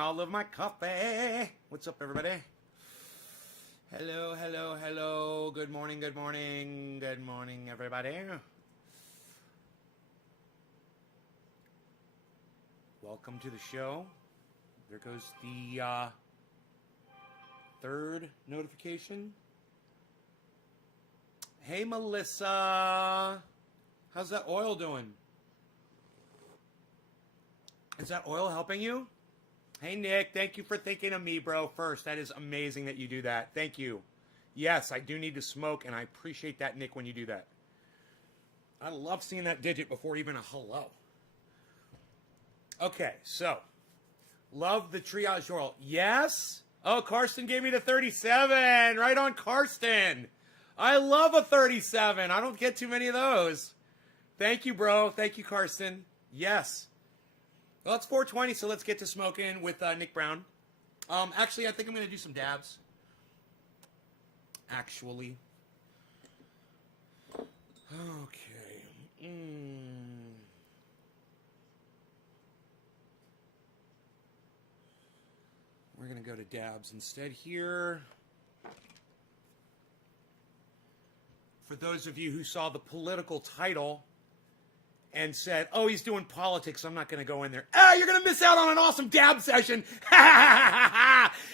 all of my coffee. What's up, everybody? Hello, hello, hello. Good morning, good morning. Good morning, everybody. Welcome to the show. There goes the third notification. Hey, Melissa. How's that oil doing? Is that oil helping you? Hey, Nick. Thank you for thinking of me, bro, first. That is amazing that you do that. Thank you. Yes, I do need to smoke, and I appreciate that, Nick, when you do that. I love seeing that digit before even a hello. Okay, so. Love the triage oil. Yes? Oh, Karsten gave me the 37. Right on, Karsten. I love a 37. I don't get too many of those. Thank you, bro. Thank you, Karsten. Yes. Well, it's 4:20, so let's get to smoking with Nick Brown. Actually, I think I'm going to do some dabs. Actually. Okay. We're going to go to dabs instead here. For those of you who saw the political title and said, oh, he's doing politics, I'm not going to go in there. Ah, you're going to miss out on an awesome dab session.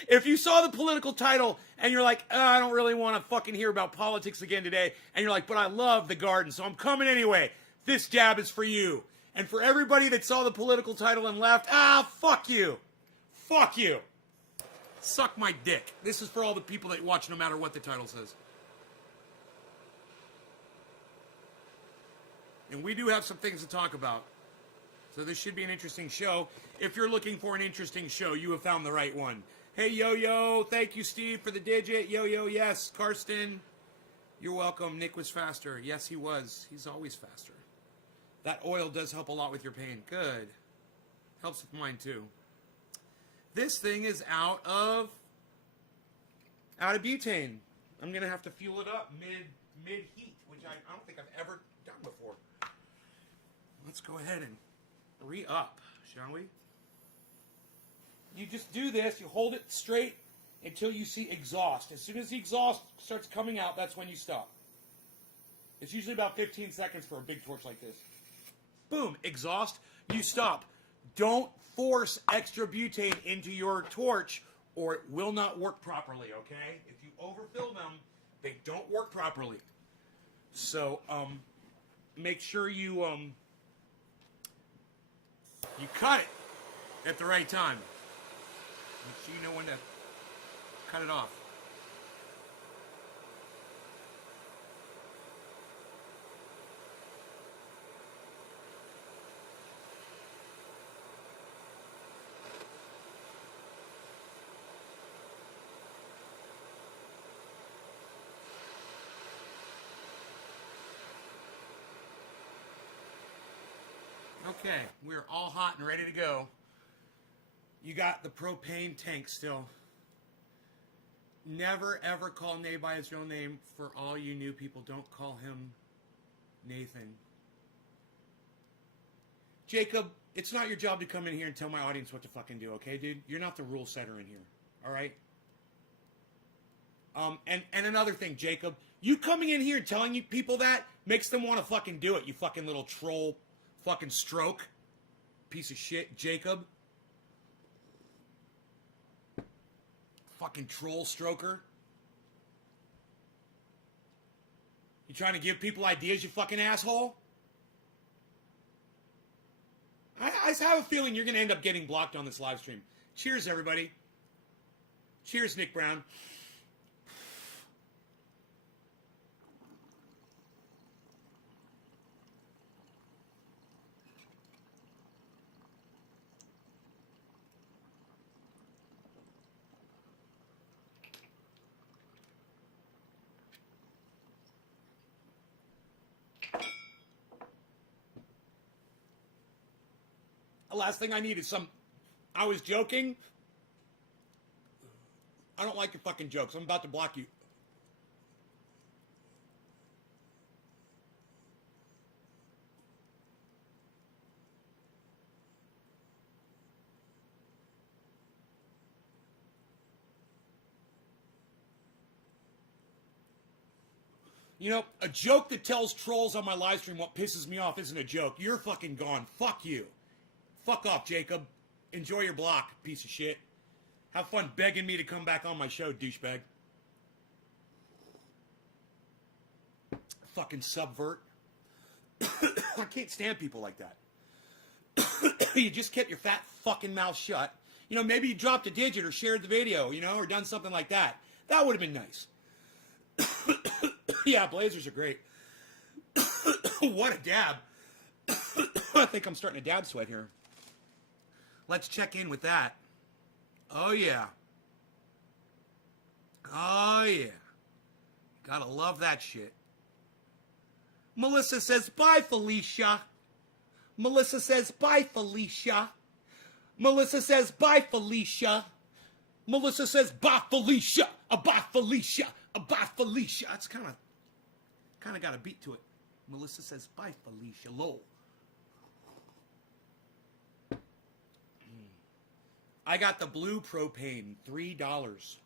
If you saw the political title and you're like, oh, I don't really want to fucking hear about politics again today, and you're like, but I love the garden, so I'm coming anyway. This dab is for you. And for everybody that saw the political title and left, fuck you. Fuck you. Suck my dick. This is for all the people that watch no matter what the title says. And we do have some things to talk about. So this should be an interesting show. If you're looking for an interesting show, you have found the right one. Hey, Yo-Yo. Thank you, Steve, for the digit. Yo-Yo, yes. Karsten, you're welcome. Nick was faster. Yes, he was. He's always faster. That oil does help a lot with your pain. Good. Helps with mine, too. This thing is out of butane. I'm going to have to fuel it up mid-heat, which I don't think I've ever done before. Let's go ahead and re-up, shall we? You just do this. You hold it straight until you see exhaust. As soon as the exhaust starts coming out, that's when you stop. It's usually about 15 seconds for a big torch like this. Boom, exhaust, you stop. Don't force extra butane into your torch or it will not work properly, okay? If you overfill them, they don't work properly. So, make sure you cut it at the right time. Make sure you know when to cut it off. Okay, we're all hot and ready to go. You got the propane tank still. Never ever call Nay by his real name. For all you new people, don't call him Nathan. Jacob, it's not your job to come in here and tell my audience what to fucking do, okay, dude? You're not the rule setter in here, all right? And another thing, Jacob, you coming in here and telling people that makes them want to fucking do it, you fucking little troll. Fucking stroke. Piece of shit, Jacob. Fucking troll stroker. You trying to give people ideas, you fucking asshole? I have a feeling you're going to end up getting blocked on this live stream. Cheers, everybody. Cheers, Nick Brown. The last thing I need is I was joking. I don't like your fucking jokes. I'm about to block you. You know, a joke that tells trolls on my live stream what pisses me off isn't a joke. You're fucking gone. Fuck you. Fuck off, Jacob. Enjoy your block, piece of shit. Have fun begging me to come back on my show, douchebag. Fucking subvert. I can't stand people like that. You just kept your fat fucking mouth shut. You know, maybe you dropped a digit or shared the video, you know, or done something like that. That would have been nice. Yeah, Blazers are great. What a dab. I think I'm starting to dab sweat here. Let's check in with that. Oh, yeah. Oh, yeah. Gotta love that shit. Melissa says, bye, Felicia. Melissa says, bye, Felicia. Melissa says, bye, Felicia. Melissa says, bye, Felicia. Bye, Felicia. Bye, Felicia. That's kind of got a beat to it. Melissa says, bye, Felicia. Lol. I got the blue propane, $3.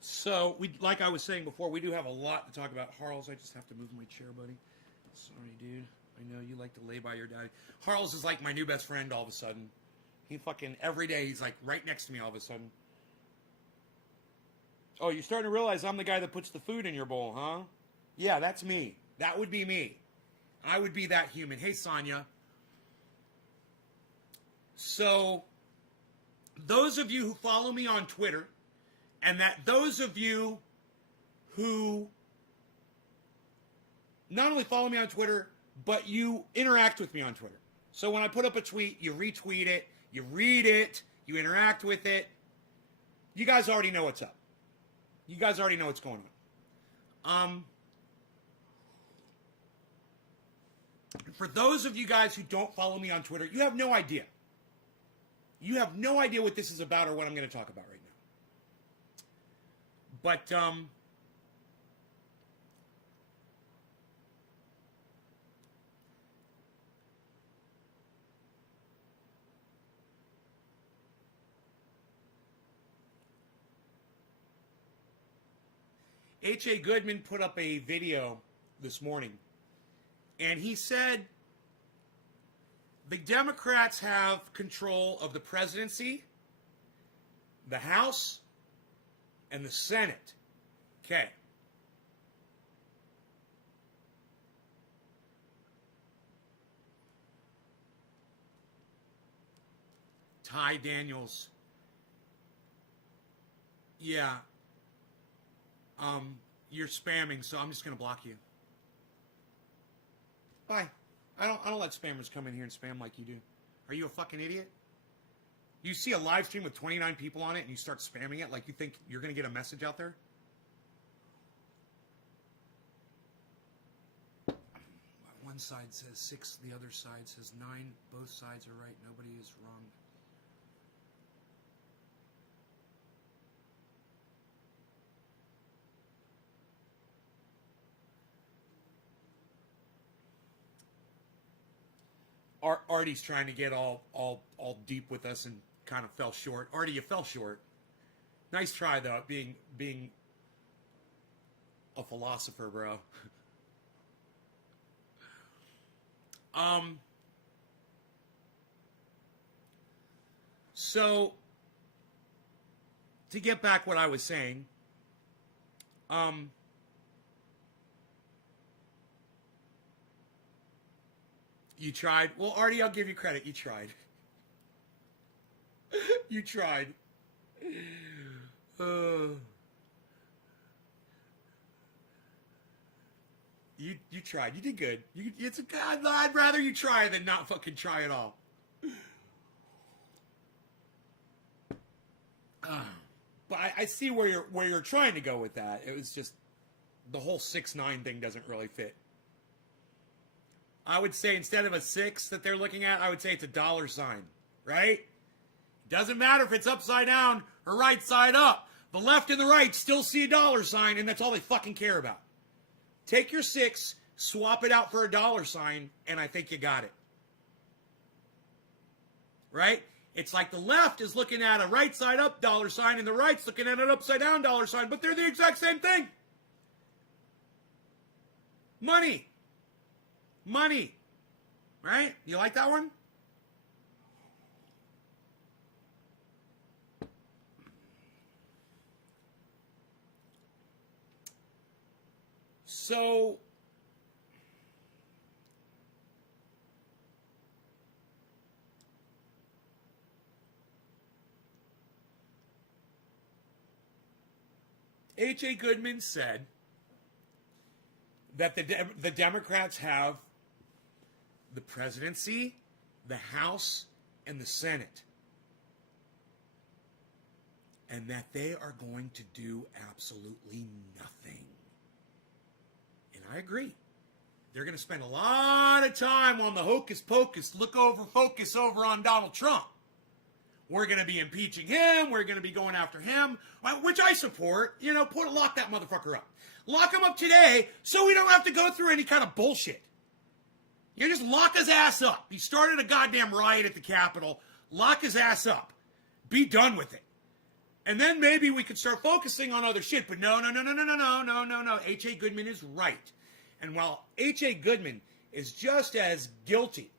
So, like I was saying before, we do have a lot to talk about. Harles, I just have to move my chair, buddy. Sorry, dude. I know you like to lay by your daddy. Harles is like my new best friend all of a sudden. He fucking, every day, he's like right next to me all of a sudden. Oh, you're starting to realize I'm the guy that puts the food in your bowl, huh? Yeah, that's me. That would be me. I would be that human. Hey, Sonia. So, those of you who follow me on Twitter, and that those of you who not only follow me on Twitter, but you interact with me on Twitter. So when I put up a tweet, you retweet it, you read it, you interact with it. You guys already know what's up. You guys already know what's going on. For those of you guys who don't follow me on Twitter, you have no idea. You have no idea what this is about or what I'm going to talk about right now. But, H.A. Goodman put up a video this morning, and he said the Democrats have control of the presidency, the House, and the Senate. Okay. Ty Daniels. Yeah. You're spamming, so I'm just gonna block you. Bye. I don't let spammers come in here and spam like you do. Are you a fucking idiot? You see a live stream with 29 people on it and you start spamming it like you think you're going to get a message out there? One side says 6, the other side says 9. Both sides are right. Nobody is wrong. Artie's trying to get all deep with us and kind of fell short. Artie, you fell short. Nice try though, being a philosopher, bro. So to get back what I was saying, you tried. Well, Artie, I'll give you credit. You tried. You tried. You tried. You did good. I'd rather you try than not fucking try at all. But I see where you're trying to go with that. It was just the whole 6-9 thing doesn't really fit. I would say instead of a 6 that they're looking at, I would say it's a $sign, right? Doesn't matter if it's upside down or right side up. The left and the right still see a $sign, and that's all they fucking care about. Take your 6, swap it out for a $sign, and I think you got it. Right? It's like the left is looking at a right side up dollar sign and the right's looking at an upside down dollar sign, but they're the exact same thing. Money. Money. Right? You like that one? So, H.A. Goodman said that the Democrats have the presidency, the House, and the Senate. And that they are going to do absolutely nothing. And I agree. They're going to spend a lot of time on the hocus pocus, focus over on Donald Trump. We're going to be impeaching him. We're going to be going after him, which I support. You know, lock that motherfucker up. Lock him up today so we don't have to go through any kind of bullshit. You just lock his ass up. He started a goddamn riot at the Capitol. Lock his ass up. Be done with it. And then maybe we could start focusing on other shit. But no. H.A. Goodman is right. And while H.A. Goodman is just as guilty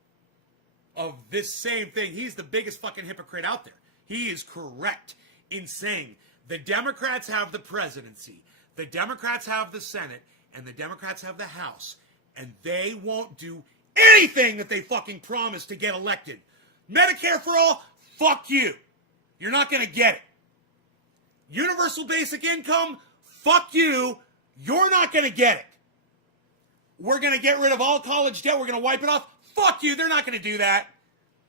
of this same thing, he's the biggest fucking hypocrite out there. He is correct in saying the Democrats have the presidency, the Democrats have the Senate, and the Democrats have the House. And they won't do anything that they fucking promised to get elected. Medicare for all, fuck you. You're not going to get it. Universal basic income, fuck you. You're not going to get it. We're going to get rid of all college debt. We're going to wipe it off. Fuck you. They're not going to do that.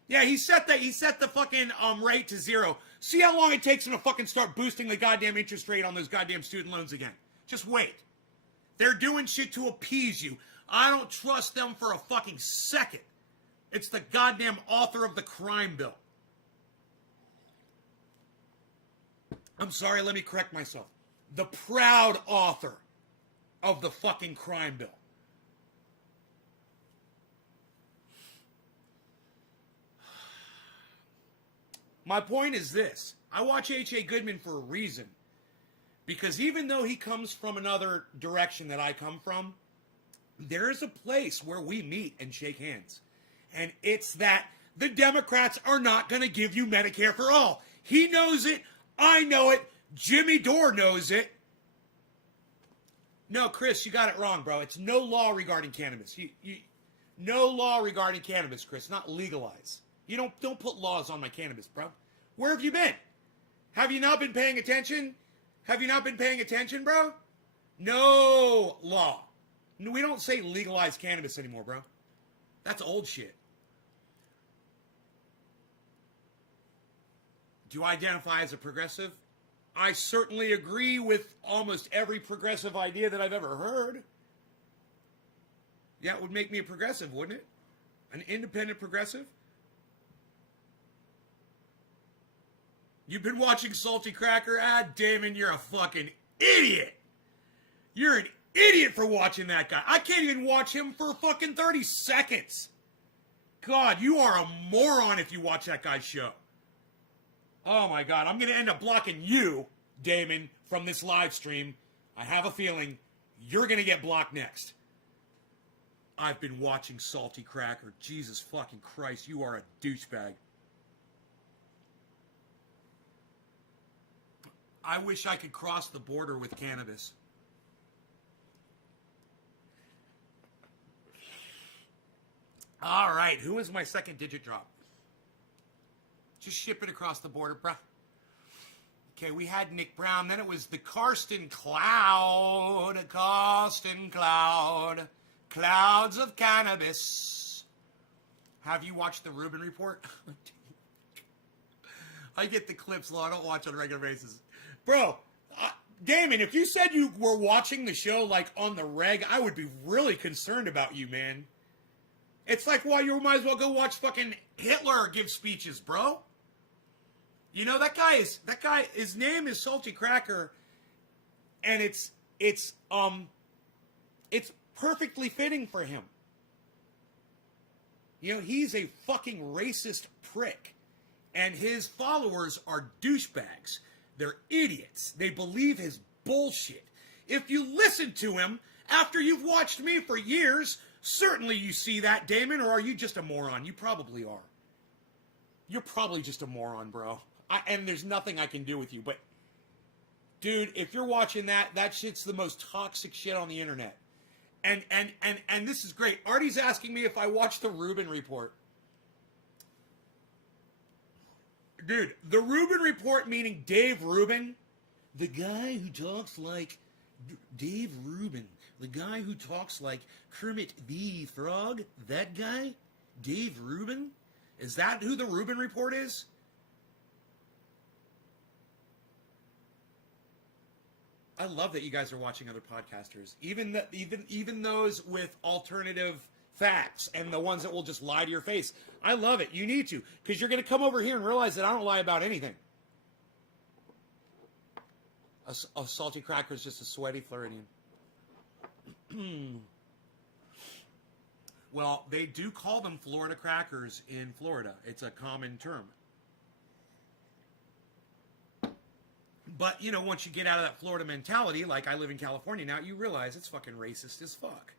Yeah, he set the fucking rate to 0. See how long it takes him to fucking start boosting the goddamn interest rate on those goddamn student loans again. Just wait. They're doing shit to appease you. I don't trust them for a fucking second. It's the goddamn author of the crime bill. I'm sorry, let me correct myself. The proud author of the fucking crime bill. My point is this. I watch H.A. Goodman for a reason. Because even though he comes from another direction that I come from, there is a place where we meet and shake hands. And it's that the Democrats are not going to give you Medicare for all. He knows it. I know it. Jimmy Dore knows it. No, Chris, you got it wrong, bro. It's no law regarding cannabis. No law regarding cannabis, Chris. Not legalize. You don't put laws on my cannabis, bro. Where have you been? Have you not been paying attention? Have you not been paying attention, bro? No law. We don't say legalize cannabis anymore, bro. That's old shit. Do you identify as a progressive? I certainly agree with almost every progressive idea that I've ever heard. Yeah, it would make me a progressive, wouldn't it? An independent progressive? You've been watching Salty Cracker? Ah, Damon, you're a fucking idiot. You're an idiot for watching that guy. I can't even watch him for fucking 30 seconds. God, you are a moron if you watch that guy's show. Oh my God, I'm going to end up blocking you, Damon, from this live stream. I have a feeling you're going to get blocked next. I've been watching Salty Cracker. Jesus fucking Christ, you are a douchebag. I wish I could cross the border with cannabis. All right, who is my second digit drop? Just ship it across the border, bruh. Okay, we had Nick Brown. Then it was the Karsten Cloud. Karsten Cloud. Clouds of cannabis. Have you watched the Rubin Report? I get the clips, I don't watch on a regular basis. Bro, Damon, if you said you were watching the show like on the reg, I would be really concerned about you, man. It's like, well, you might as well go watch fucking Hitler give speeches, bro. You know, that guy, his name is Salty Cracker, and it's perfectly fitting for him. You know, he's a fucking racist prick. And his followers are douchebags. They're idiots. They believe his bullshit. If you listen to him after you've watched me for years, certainly you see that, Damon, or are you just a moron? You probably are. You're probably just a moron, bro. And there's nothing I can do with you. But, dude, if you're watching that shit's the most toxic shit on the internet. And this is great. Artie's asking me if I watched the Rubin Report. Dude, the Rubin Report, meaning Dave Rubin, the guy who talks like Dave Rubin, the guy who talks like Kermit the Frog, that guy, Dave Rubin, is that who the Rubin Report is? I love that you guys are watching other podcasters, even those with alternative facts and the ones that will just lie to your face. I love it. You need to, because you're going to come over here and realize that I don't lie about anything. A salty cracker is just a sweaty Floridian. Well, they do call them Florida crackers in Florida. It's a common term. But, you know, once you get out of that Florida mentality, like I live in California now, you realize it's fucking racist as fuck.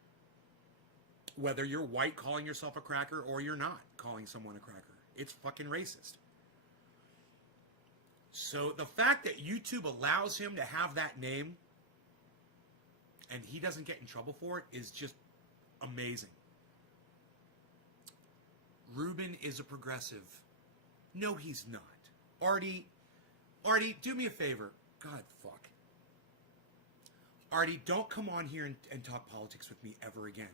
Whether you're white calling yourself a cracker or you're not calling someone a cracker. It's fucking racist. So the fact that YouTube allows him to have that name and he doesn't get in trouble for it is just amazing. Rubin is a progressive. No, he's not. Artie, do me a favor. God, fuck. Artie, don't come on here and talk politics with me ever again.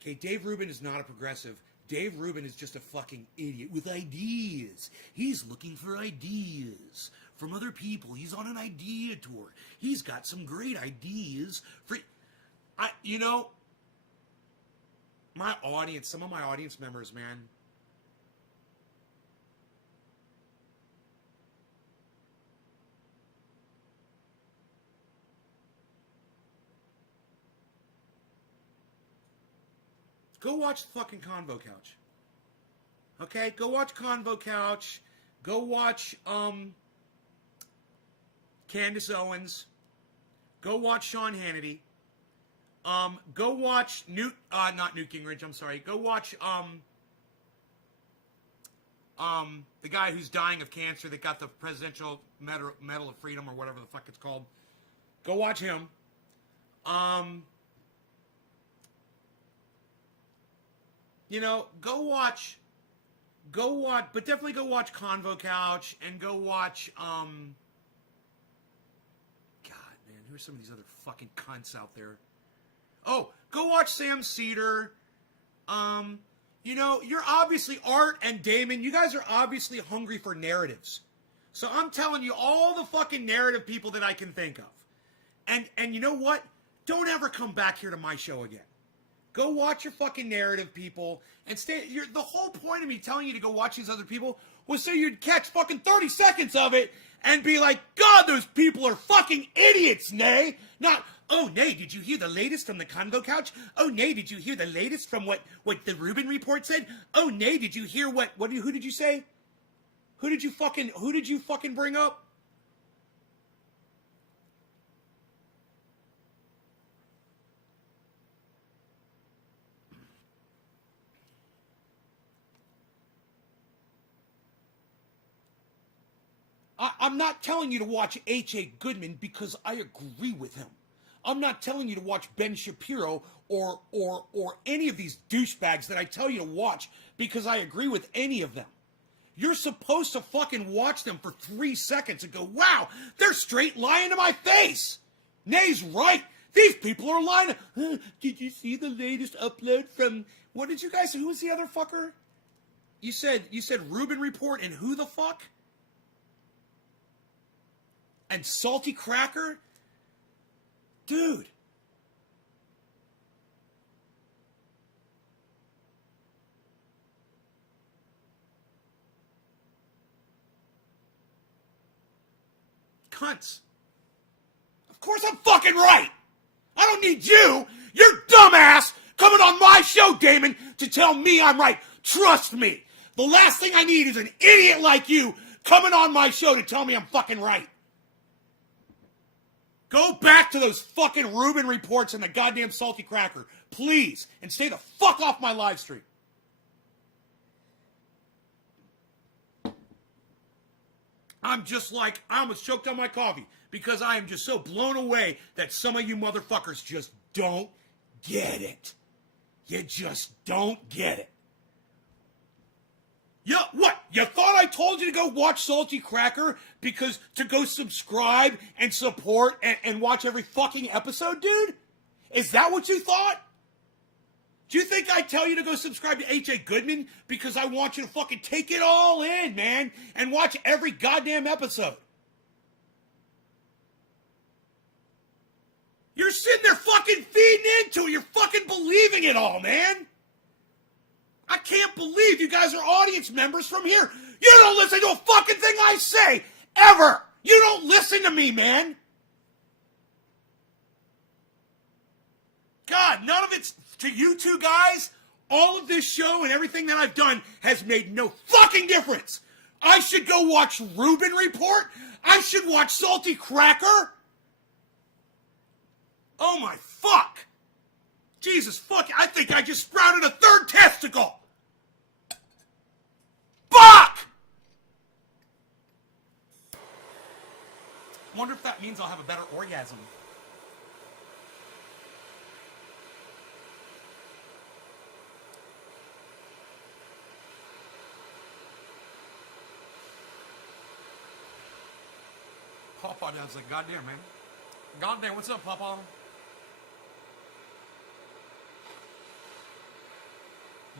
Okay, Dave Rubin is not a progressive. Dave Rubin is just a fucking idiot with ideas. He's looking for ideas from other people. He's on an idea tour. He's got some great ideas for... you know, my audience, some of my audience members, man... Go watch the fucking Convo Couch. Okay? Go watch Convo Couch. Go watch Candace Owens. Go watch Sean Hannity. Go watch not Newt Gingrich, I'm sorry. Go watch the guy who's dying of cancer that got the Presidential Medal of Freedom or whatever the fuck it's called. Go watch him. You know, go watch, but definitely go watch Convo Couch and go watch, God, man, who are some of these other fucking cunts out there? Oh, go watch Sam Cedar. You know, you're obviously, Art and Damon, you guys are obviously hungry for narratives. So I'm telling you all the fucking narrative people that I can think of. And you know what? Don't ever come back here to my show again. Go watch your fucking narrative, people, and stay. The whole point of me telling you to go watch these other people was so you'd catch fucking 30 seconds of it and be like, God, those people are fucking idiots, Nay. Not, oh, Nay, did you hear the latest from the Convo Couch? Oh, Nay, did you hear the latest from what the Rubin Report said? Oh, Nay, did you hear who did you say? Who did you fucking bring up? I'm not telling you to watch H.A. Goodman because I agree with him. I'm not telling you to watch Ben Shapiro or any of these douchebags that I tell you to watch because I agree with any of them. You're supposed to fucking watch them for 3 seconds and go, wow, they're straight lying to my face. Nay's right. These people are lying. Did you see the latest upload from, what did you guys, who was the other fucker? You said Rubin Report and who the fuck? And Salty Cracker? Dude. Cunts. Of course I'm fucking right. I don't need you, your dumbass, coming on my show, Damon, to tell me I'm right. Trust me. The last thing I need is an idiot like you coming on my show to tell me I'm fucking right. Go back to those fucking Rubin reports and the goddamn salty cracker, please, and stay the fuck off my live stream. I almost choked on my coffee because I am just so blown away that some of you motherfuckers just don't get it. You just don't get it. Yeah, what? You thought I told you to go watch Salty Cracker because to go subscribe and support and watch every fucking episode, dude? Is that what you thought? Do you think I tell you to go subscribe to H.A. Goodman because I want you to fucking take it all in, man, and watch every goddamn episode? You're sitting there fucking feeding into it. You're fucking believing it all, man. I can't believe you guys are audience members from here. You don't listen to a fucking thing I say, ever. You don't listen to me, man. God, none of it's to you two guys. All of this show and everything that I've done has made no fucking difference. I should go watch Rubin Report. I should watch Salty Cracker. Oh my fuck. Jesus fuck, I think I just sprouted a third testicle. Fuck! Wonder if that means I'll have a better orgasm. Papa does like, goddamn, man. Goddamn, what's up, Papa?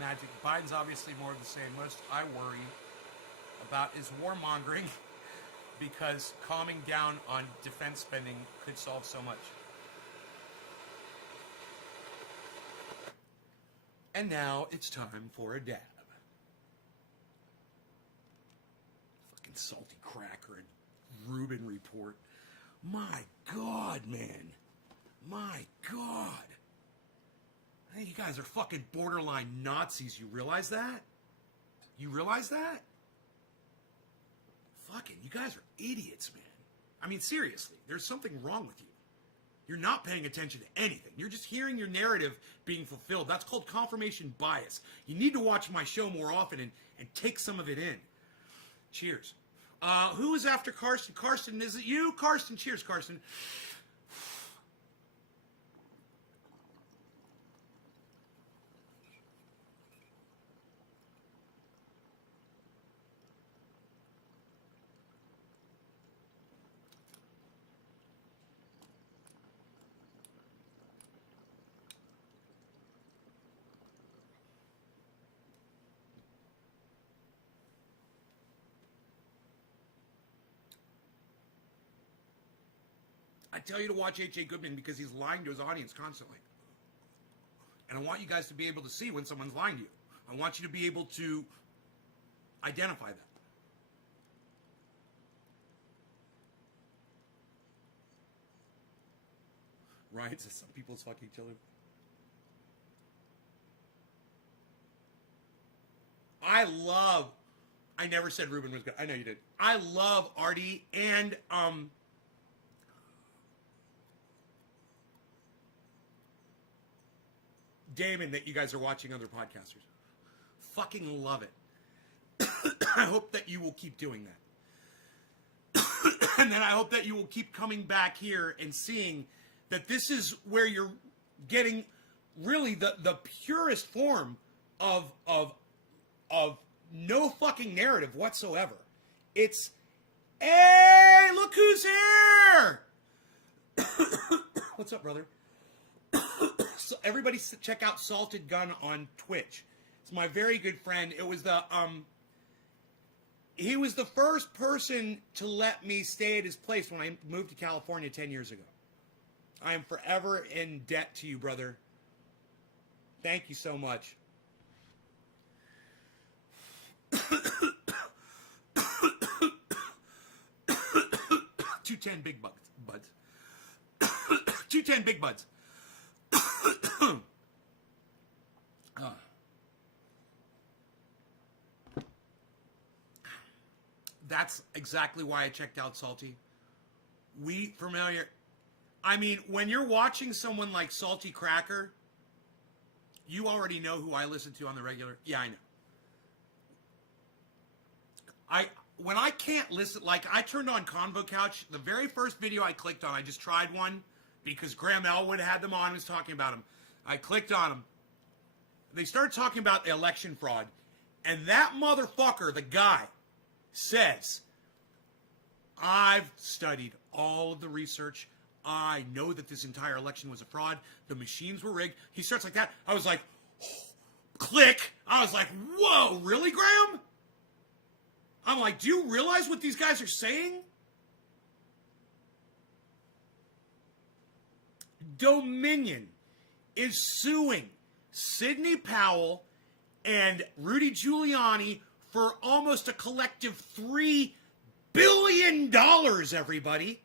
Magic. Biden's obviously more of the same. Most I worry about is warmongering because calming down on defense spending could solve so much. And now it's time for a dab. Fucking Salty Cracker and Rubin Report. My God, man. My God. Hey, you guys are fucking borderline Nazis. You realize that? You realize that? Fucking, you guys are idiots, man. I mean, seriously, there's something wrong with you. You're not paying attention to anything. You're just hearing your narrative being fulfilled. That's called confirmation bias. You need to watch my show more often and take some of it in. Cheers. Who is after Karsten? Karsten, is it you? Karsten, cheers, Karsten. I tell you to watch H.A. Goodman because he's lying to his audience constantly. And I want you guys to be able to see when someone's lying to you. I want you to be able to identify that. Right? So some people's fucking each other. I never said Rubin was good. I know you did. I love Artie and, Damon that you guys are watching other podcasters. Fucking love it. I hope that you will keep doing that. And then I hope that you will keep coming back here and seeing that this is where you're getting really the purest form of no fucking narrative whatsoever. It's, hey, look who's here! What's up, brother? So everybody check out Salted Gun on Twitch. It's my very good friend. It was he was the first person to let me stay at his place when I moved to California 10 years ago. I am forever in debt to you, brother. Thank you so much. $210 big buds. 210 big buds. That's exactly why I checked out Salty. We familiar. I mean, when you're watching someone like Salty Cracker, you already know who I listen to on the regular. Yeah, I know. When I can't listen, like I turned on Convo Couch, the very first video I clicked on, I just tried one because Graham Elwood had them on and was talking about them. I clicked on them. They started talking about election fraud, and that motherfucker, the guy, says, I've studied all of the research. I know that this entire election was a fraud. The machines were rigged. He starts like that. I was like, oh, click. I was like, whoa, really, Graham? I'm like, do you realize what these guys are saying? Dominion is suing Sidney Powell and Rudy Giuliani for almost a collective $3 billion, everybody.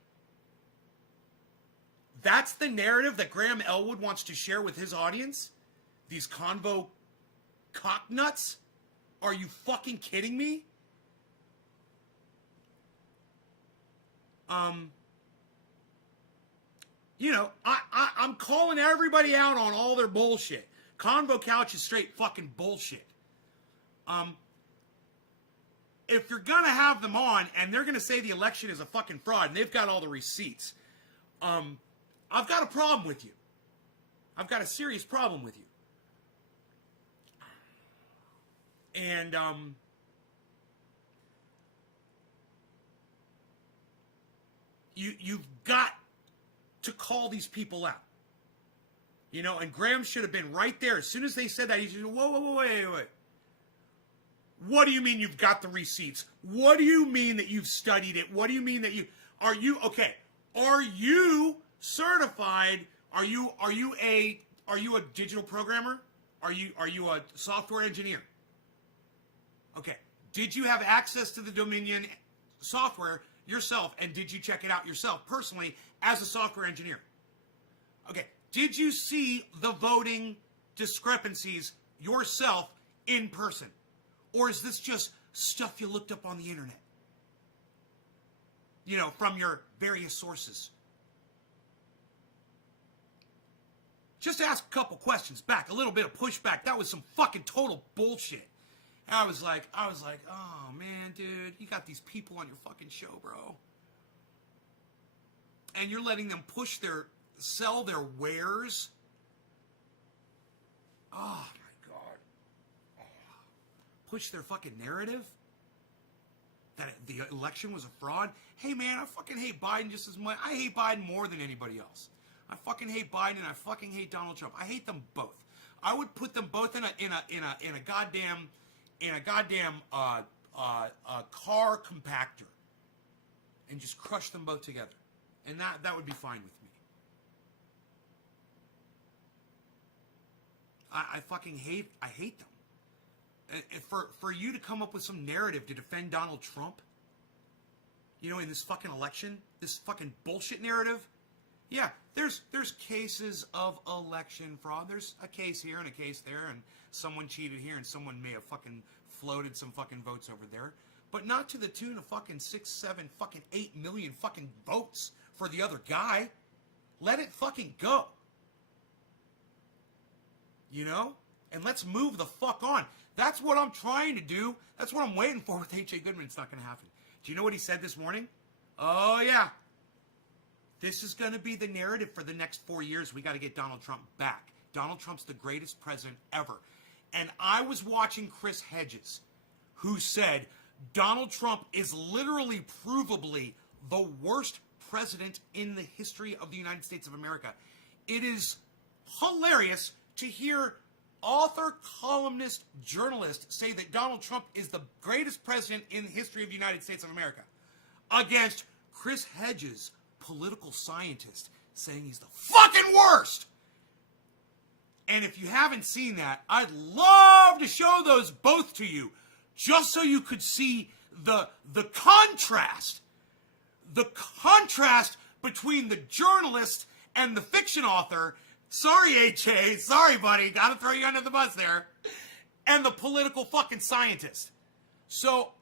That's the narrative that Graham Elwood wants to share with his audience? These convo cocknuts? Are you fucking kidding me? You know, I'm calling everybody out on all their bullshit. Convo Couch is straight fucking bullshit. If you're gonna have them on and they're gonna say the election is a fucking fraud and they've got all the receipts, I've got a problem with you. I've got a serious problem with you. And, you've got to call these people out. You know, and Graham should have been right there. As soon as they said that, he said, whoa, wait. What do you mean you've got the receipts? What do you mean that you've studied it? What do you mean that are you certified? Are you a digital programmer? Are you a software engineer? Okay. Did you have access to the Dominion software yourself, and did you check it out yourself personally as a software engineer? Okay. Did you see the voting discrepancies yourself in person? Or is this just stuff you looked up on the internet? You know, from your various sources. Just ask a couple questions back, a little bit of pushback. That was some fucking total bullshit. And I was like, oh man, dude, you got these people on your fucking show, bro. And you're letting them sell their wares. Oh my God. Oh. Push their fucking narrative that the election was a fraud. Hey man, I fucking hate Biden just as much. I hate Biden more than anybody else. I fucking hate Biden and I fucking hate Donald Trump. I hate them both. I would put them both in a goddamn car compactor and just crush them both together. And that would be fine with me. I fucking hate them. For you to come up with some narrative to defend Donald Trump, you know, in this fucking election, this fucking bullshit narrative. Yeah, there's cases of election fraud. There's a case here and a case there, and someone cheated here and someone may have fucking floated some fucking votes over there. But not to the tune of fucking 6, 7, fucking 8 million fucking votes for the other guy. Let it fucking go. You know? And let's move the fuck on. That's what I'm trying to do. That's what I'm waiting for with H.A. Goodman. It's not going to happen. Do you know what he said this morning? Oh, yeah. This is going to be the narrative for the next 4 years. We got to get Donald Trump back. Donald Trump's the greatest president ever. And I was watching Chris Hedges, who said Donald Trump is literally provably the worst president in the history of the United States of America. It is hilarious to hear author, columnist, journalist say that Donald Trump is the greatest president in the history of the United States of America against Chris Hedges, political scientist, saying he's the fucking worst. And if you haven't seen that, I'd love to show those both to you, just so you could see the contrast. The contrast between the journalist and the fiction author. Sorry, H.A. Sorry, buddy. Gotta throw you under the bus there. And the political fucking scientist. So,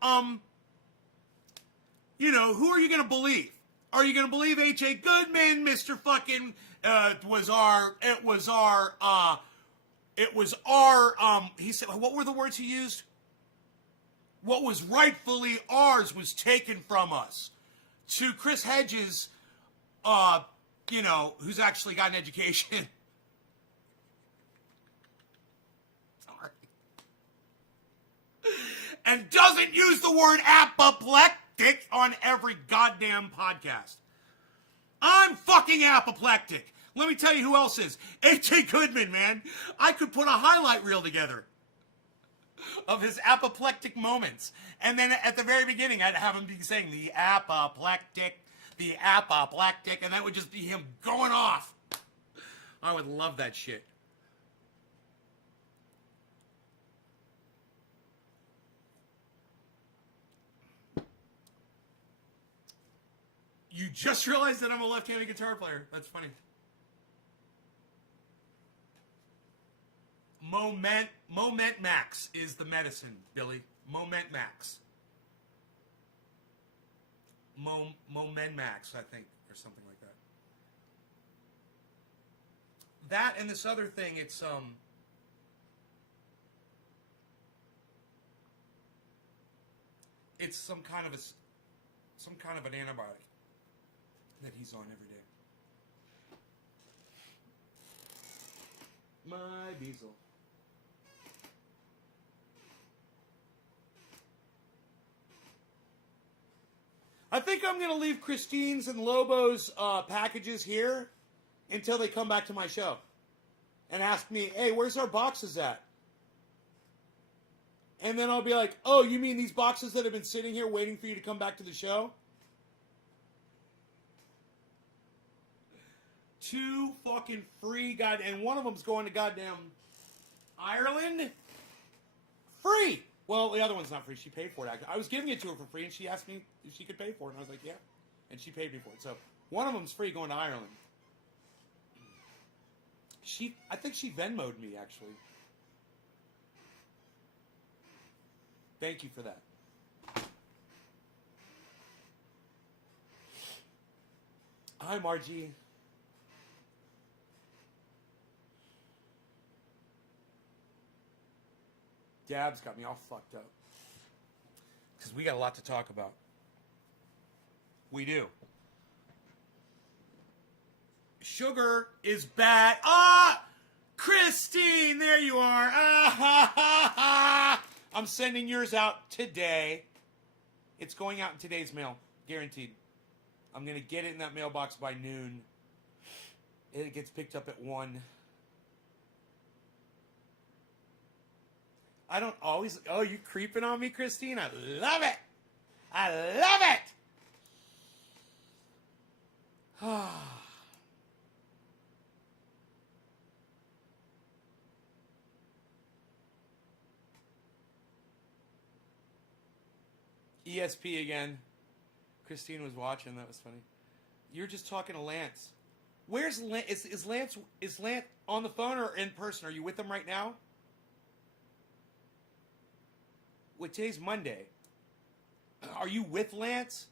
You know, who are you going to believe? Are you going to believe H.A. Goodman, Mr. fucking, he said, what were the words he used? What was rightfully ours was taken from us. To Chris Hedges, you know, who's actually got an education. Sorry. And doesn't use the word apoplectic on every goddamn podcast. I'm fucking apoplectic. Let me tell you who else is. H.A. Goodman, man. I could put a highlight reel together of his apoplectic moments. And then at the very beginning, I'd have him be saying, the apoplectic, and that would just be him going off. I would love that shit. You just realized that I'm a left-handed guitar player. That's funny. Moment Max is the medicine, Billy. Moment Max. Moment Max, I think, or something like that. That and this other thing, it's some kind of an antibiotic that he's on every day. My Beazle. I think I'm going to leave Christine's and Lobo's packages here until they come back to my show and ask me, hey, where's our boxes at? And then I'll be like, oh, you mean these boxes that have been sitting here waiting for you to come back to the show? 2 fucking free and one of them's going to goddamn Ireland. Free. Well, the other one's not free. She paid for it. I was giving it to her for free, and she asked me if she could pay for it, and I was like, yeah. And she paid me for it. So one of them's free going to Ireland. I think she Venmo'd me, actually. Thank you for that. Hi, Margie. Dab's got me all fucked up. Because we got a lot to talk about. We do. Sugar is bad. Ah! Christine, there you are. Ah, ha, ha, ha. I'm sending yours out today. It's going out in today's mail. Guaranteed. I'm going to get it in that mailbox by noon. It gets picked up at 1. I don't always... Oh, you creeping on me, Christine? I love it. I love it. ESP again. Christine was watching. That was funny. You're just talking to Lance. Where's Lance? Is Lance on the phone or in person? Are you with him right now? Wait, today's Monday. Are you with Lance?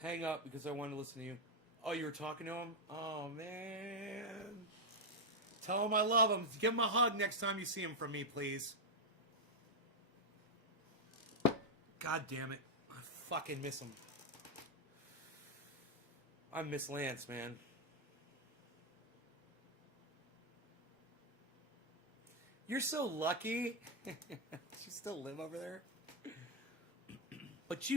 Hang up because I wanted to listen to you. Oh, you were talking to him? Oh, man. Tell him I love him. Give him a hug next time you see him from me, please. God damn it. I fucking miss him. I miss Lance, man. You're so lucky. You still live over there? But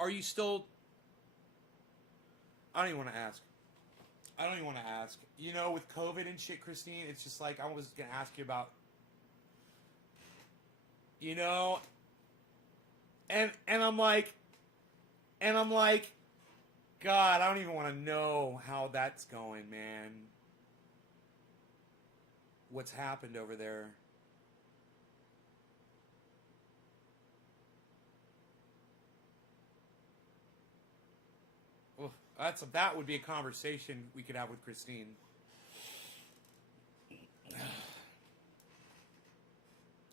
are you still, I don't even want to ask. You know, with COVID and shit, Christine, it's just like, I was going to ask you about, you know, and I'm like, God, I don't even want to know how that's going, man. what's happened over there. Well, that would be a conversation we could have with Christine.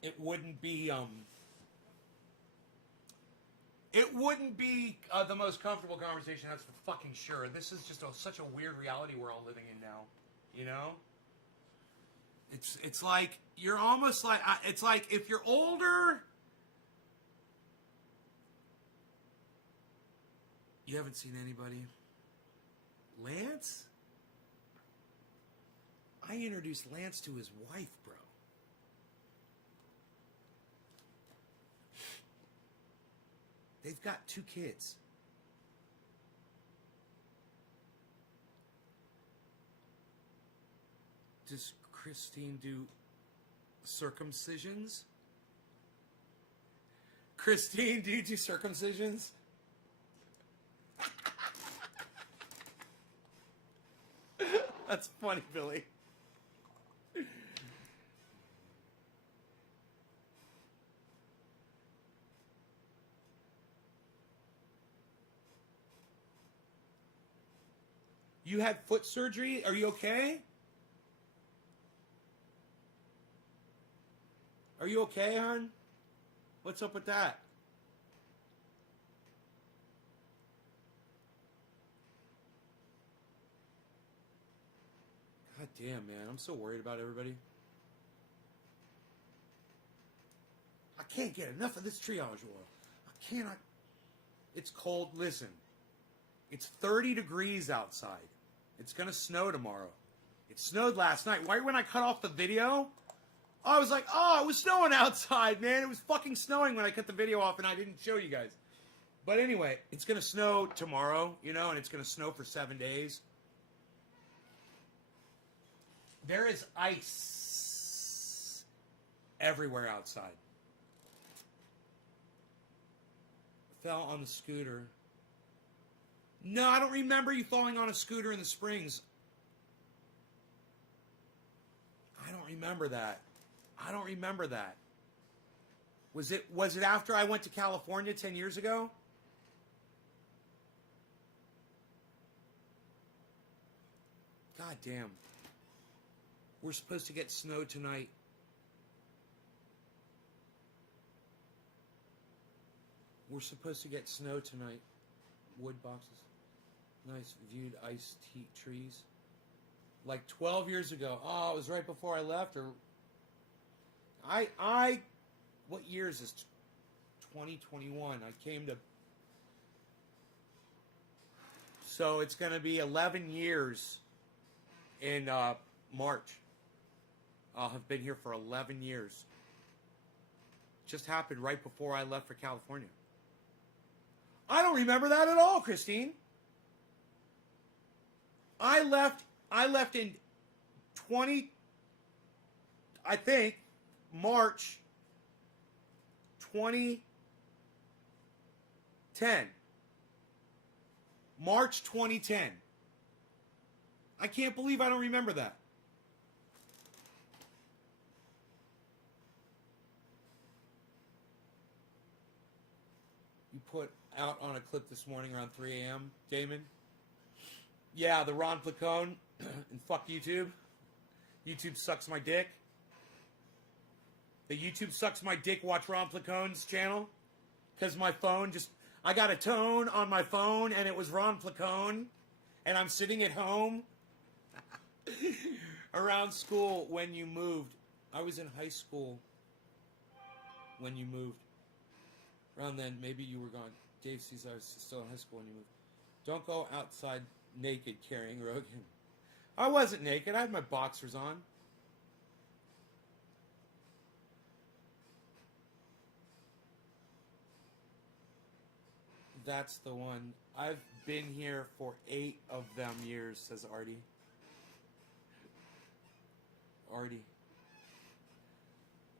It wouldn't be the most comfortable conversation, that's for fucking sure. This is just such a weird reality we're all living in now, you know? It's like, you're almost like, it's like if you're older, you haven't seen anybody. Lance? I introduced Lance to his wife, bro. They've got 2 kids. Does Christine do circumcisions? Christine, do you do circumcisions? That's funny, Billy. You had foot surgery? Are you okay? Are you okay, hon? What's up with that? God damn, man. I'm so worried about everybody. I can't get enough of this triage oil. I cannot. It's cold. Listen. It's 30 degrees outside. It's going to snow tomorrow. It snowed last night. Right when I cut off the video, I was like, oh, it was snowing outside, man. It was fucking snowing when I cut the video off and I didn't show you guys. But anyway, it's going to snow tomorrow, you know, and it's going to snow for 7 days. There is ice everywhere outside. Fell on the scooter. No, I don't remember you falling on a scooter in the Springs. I don't remember that. I don't remember that. Was it after I went to California 10 years ago? God damn. We're supposed to get snow tonight. We're supposed to get snow tonight. Wood boxes. Nice viewed iced trees. Like 12 years ago. Oh, it was right before I left, or what year is this? 2021. I came to, so it's going to be 11 years in March. I'll have been here for 11 years. Just happened right before I left for California. I don't remember that at all, Christine. I left in March 2010. March 2010. I can't believe I don't remember that. You put out on a clip this morning around 3 a.m., Damon? Yeah, the Ron Placone. And fuck YouTube. YouTube sucks my dick. The YouTube sucks my dick, watch Ron Placone's channel. Because my phone I got a tone on my phone and it was Ron Placone. And I'm sitting at home around school when you moved. I was in high school when you moved. Around then, maybe you were gone. Dave sees I was still in high school when you moved. Don't go outside naked carrying Rogan. I wasn't naked. I had my boxers on. That's the one. I've been here for 8 of them years, says Artie. Artie.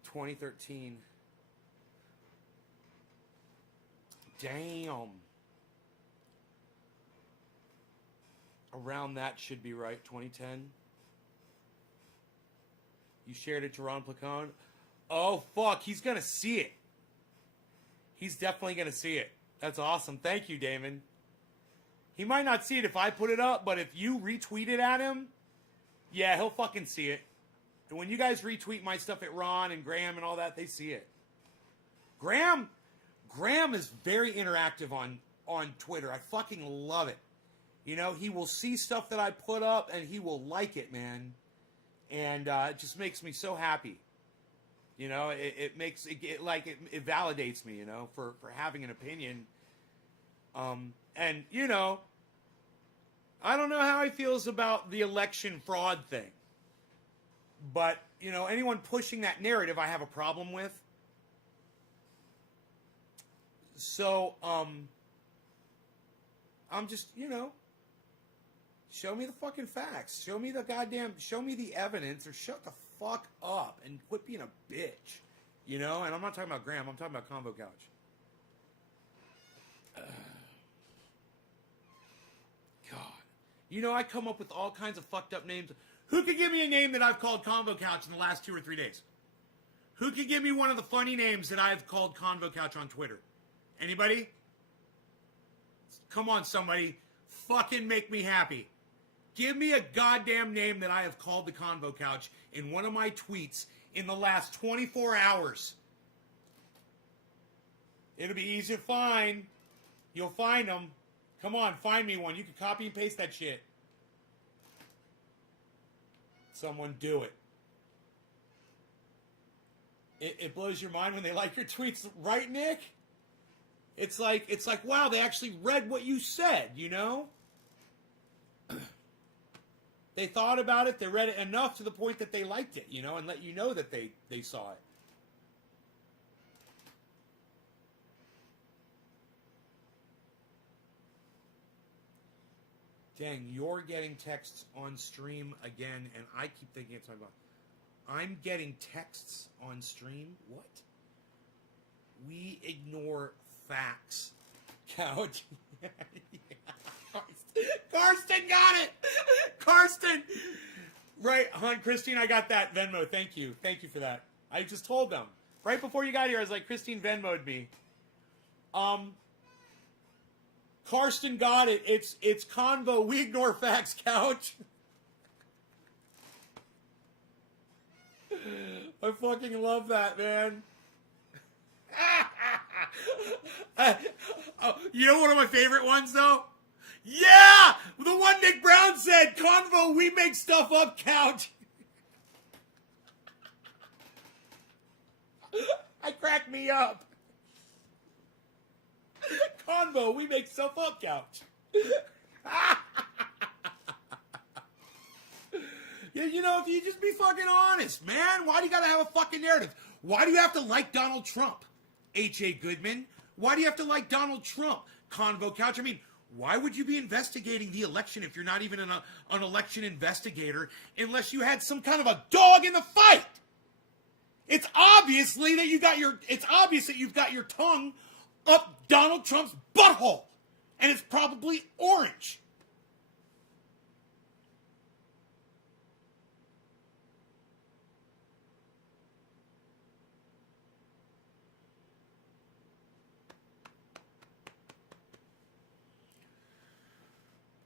2013. Damn. Around that should be right. 2010. You shared it to Ron Placone. Oh, fuck. He's going to see it. He's definitely going to see it. That's awesome. Thank you, Damon. He might not see it if I put it up, but if you retweet it at him, yeah, he'll fucking see it. And when you guys retweet my stuff at Ron and Graham and all that, they see it. Graham is very interactive on Twitter. I fucking love it. You know, he will see stuff that I put up and he will like it, man. And it just makes me so happy. You know, it validates me, you know, for having an opinion. And, you know, I don't know how he feels about the election fraud thing. But, you know, anyone pushing that narrative I have a problem with. So, I'm just, you know, show me the fucking facts. Show me the evidence, or shut the fuck up and quit being a bitch. You know? And I'm not talking about Graham, I'm talking about Convo Couch. God. You know, I come up with all kinds of fucked up names. Who could give me a name that I've called Convo Couch in the last 2 or 3 days? Who could give me one of the funny names that I've called Convo Couch on Twitter? Anybody? Come on, somebody. Fucking make me happy. Give me a goddamn name that I have called the Convo Couch in one of my tweets in the last 24 hours. It'll be easy to find. You'll find them. Come on, find me one. You can copy and paste that shit. Someone do it. It blows your mind when they like your tweets, right, Nick? It's like, wow, they actually read what you said, you know? They thought about it, they read it enough to the point that they liked it, you know, and let you know that they saw it. Dang, you're getting texts on stream again, and I keep thinking it's my phone. I'm getting texts on stream? What? We ignore facts. Couch. Yeah. Karsten got it! Karsten! Right, hon, Christine, I got that Venmo. Thank you. Thank you for that. I just told them. Right before you got here, I was like, Christine Venmo'd me. Karsten got it. It's Convo. We ignore facts, Couch. I fucking love that, man. You know one of my favorite ones, though? Yeah! The one Nick Brown said, Convo, we make stuff up, Couch. I cracked me up. Convo, we make stuff up, Couch. Yeah, you know, if you just be fucking honest, man. Why do you gotta have a fucking narrative? Why do you have to like Donald Trump? H.A. Goodman. Why do you have to like Donald Trump? Convo Couch. I mean, why would you be investigating the election if you're not even an election investigator unless you had some kind of a dog in the fight? It's obvious that you've got your tongue up Donald Trump's butthole. And it's probably orange.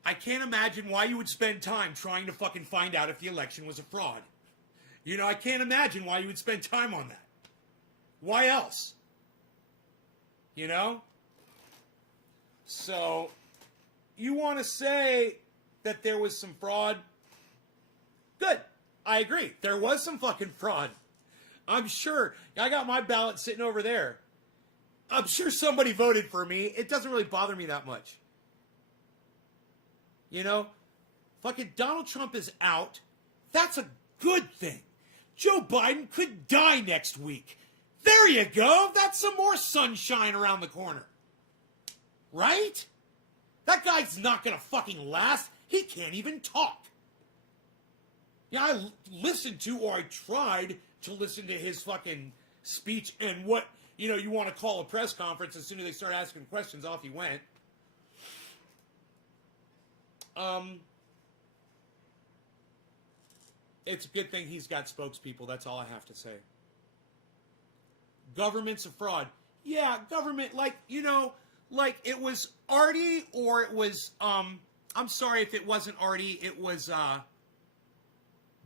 I can't imagine why you would spend time trying to fucking find out if the election was a fraud. You know, I can't imagine why you would spend time on that. Why else? You know? So, you want to say that there was some fraud? Good. I agree. There was some fucking fraud. I'm sure. I got my ballot sitting over there. I'm sure somebody voted for me. It doesn't really bother me that much. You know, fucking Donald Trump is out. That's a good thing. Joe Biden could die next week. There you go. That's some more sunshine around the corner. Right? That guy's not going to fucking last. He can't even talk. Yeah, I listened to, or I tried to listen to his fucking speech and what, you know, you want to call a press conference. As soon as they start asking questions, off he went. It's a good thing he's got spokespeople. That's all I have to say. Government's a fraud. Yeah, government, like, like it was Artie or it was, I'm sorry if it wasn't Artie, it was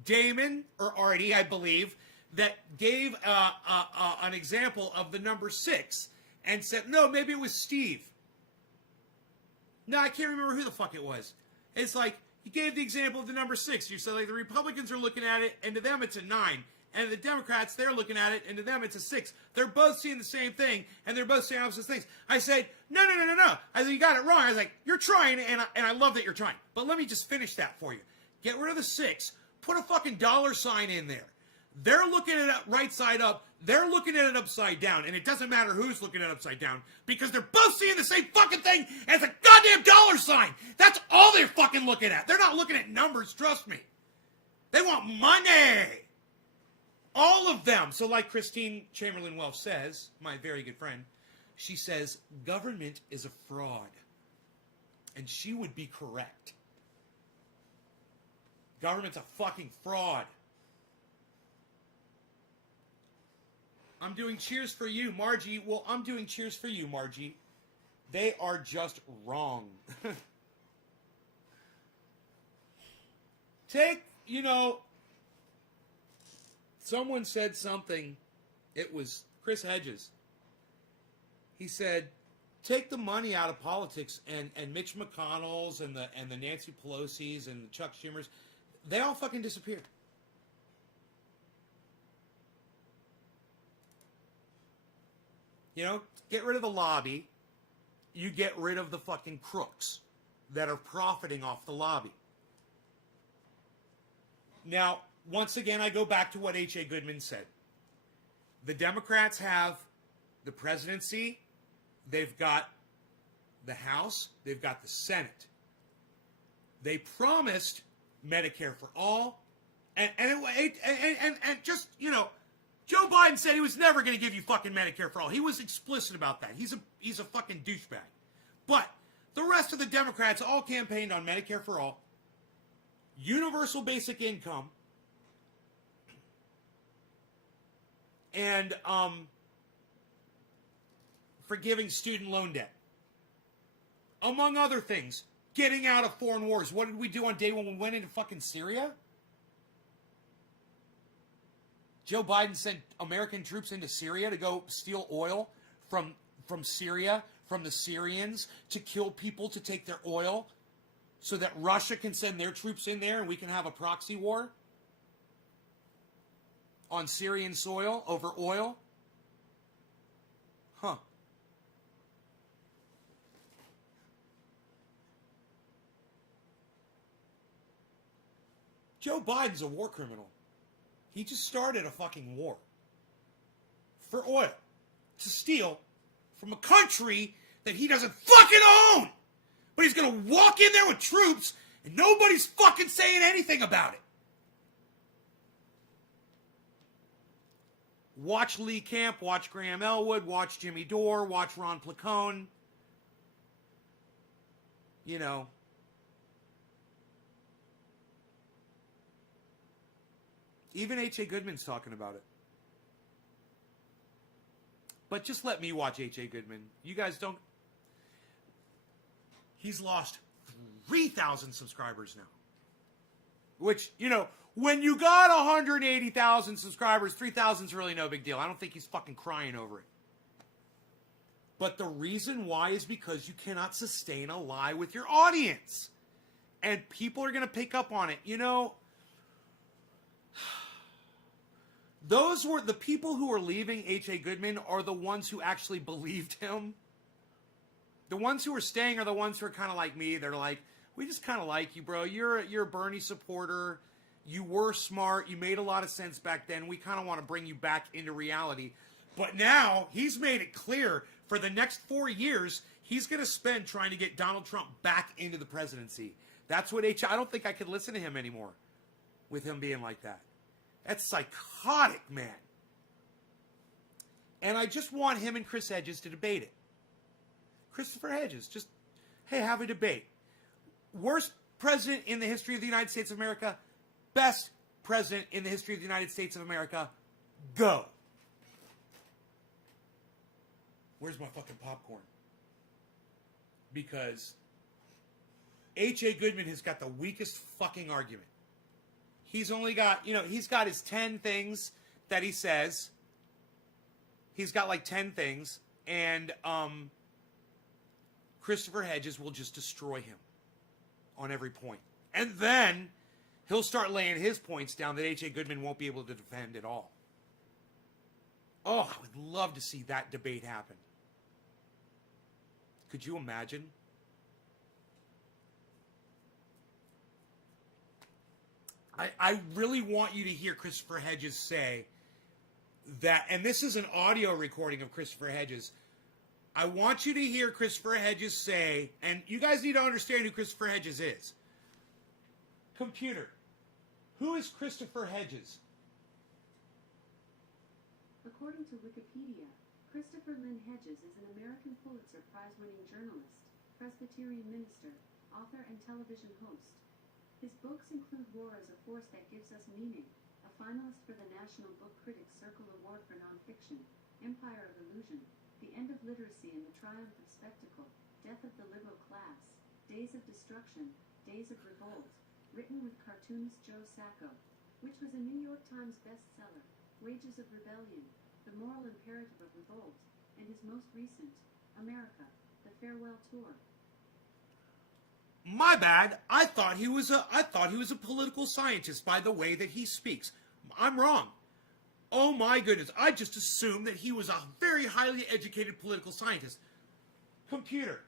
Damon or Artie, I believe, that gave an example of the number 6 and said, no, maybe it was Steve. No, I can't remember who the fuck it was. It's like, he gave the example of the number 6. You said, like, the Republicans are looking at it, and to them it's a 9. And the Democrats, they're looking at it, and to them it's a 6. They're both seeing the same thing, and they're both saying opposite things. I said, no. I said, you got it wrong. I was like, you're trying, and I love that you're trying. But let me just finish that for you. Get rid of the 6. Put a fucking $sign in there. They're looking at it right side up. They're looking at it upside down. And it doesn't matter who's looking at it upside down, because they're both seeing the same fucking thing as a goddamn $sign. That's all they're fucking looking at. They're not looking at numbers, trust me. They want money. All of them. So like Christine Chamberlain Welsh says, my very good friend, she says, government is a fraud. And she would be correct. Government's a fucking fraud. I'm doing cheers for you, Margie. Well, I'm doing cheers for you, Margie. They are just wrong. Someone said something. It was Chris Hedges. He said, take the money out of politics, and Mitch McConnell's and the Nancy Pelosi's and the Chuck Schumer's, they all fucking disappeared. Get rid of the lobby. You get rid of the fucking crooks that are profiting off the lobby. Now, once again, I go back to what H.A. Goodman said. The Democrats have the presidency, they've got the House, they've got the Senate. They promised Medicare for all, and just, Joe Biden said he was never going to give you fucking Medicare for all. He was explicit about that. He's a fucking douchebag. But the rest of the Democrats all campaigned on Medicare for all, universal basic income, and forgiving student loan debt. Among other things, getting out of foreign wars. What did we do on day one when we went into fucking Syria? Joe Biden sent American troops into Syria to go steal oil from Syria, from the Syrians, to kill people to take their oil so that Russia can send their troops in there and we can have a proxy war on Syrian soil over oil? Huh. Joe Biden's a war criminal. He just started a fucking war for oil to steal from a country that he doesn't fucking own. But he's going to walk in there with troops and nobody's fucking saying anything about it. Watch Lee Camp, watch Graham Elwood, watch Jimmy Dore, watch Ron Placone. Even H.A. Goodman's talking about it. But just let me watch H.A. Goodman. You guys don't... He's lost 3,000 subscribers now. Which, when you got 180,000 subscribers, 3,000's really no big deal. I don't think he's fucking crying over it. But the reason why is because you cannot sustain a lie with your audience. And people are going to pick up on it. Those were the people who were leaving H.A. Goodman are the ones who actually believed him. The ones who are staying are the ones who are kind of like me. They're like, we just kind of like you, bro. You're a Bernie supporter. You were smart. You made a lot of sense back then. We kind of want to bring you back into reality. But now he's made it clear for the next 4 years, he's going to spend trying to get Donald Trump back into the presidency. That's what I don't think I could listen to him anymore with him being like that. That's psychotic, man. And I just want him and Chris Hedges to debate it. Christopher Hedges, just, hey, have a debate. Worst president in the history of the United States of America, best president in the history of the United States of America. Go. Where's my fucking popcorn? Because H.A. Goodman has got the weakest fucking argument. He's only got, he's got his 10 things that he says. He's got like 10 things. And Christopher Hedges will just destroy him on every point. And then he'll start laying his points down that H.A. Goodman won't be able to defend at all. Oh, I would love to see that debate happen. Could you imagine? I really want you to hear Christopher Hedges say that, and this is an audio recording of Christopher Hedges. I want you to hear Christopher Hedges say, and you guys need to understand who Christopher Hedges is. Computer, who is Christopher Hedges? According to Wikipedia, Christopher Lynn Hedges is an American Pulitzer Prize-winning journalist, Presbyterian minister, author, and television host. His books include War as a Force That Gives Us Meaning, a finalist for the National Book Critics Circle Award for Nonfiction, Empire of Illusion, The End of Literacy and the Triumph of Spectacle, Death of the Liberal Class, Days of Destruction, Days of Revolt, written with cartoonist Joe Sacco, which was a New York Times bestseller, Wages of Rebellion, The Moral Imperative of Revolt, and his most recent, America, The Farewell Tour. My bad. I thought he was a political scientist by the way that he speaks. I'm wrong. Oh my goodness. I just assumed that he was a very highly educated political scientist. Computer.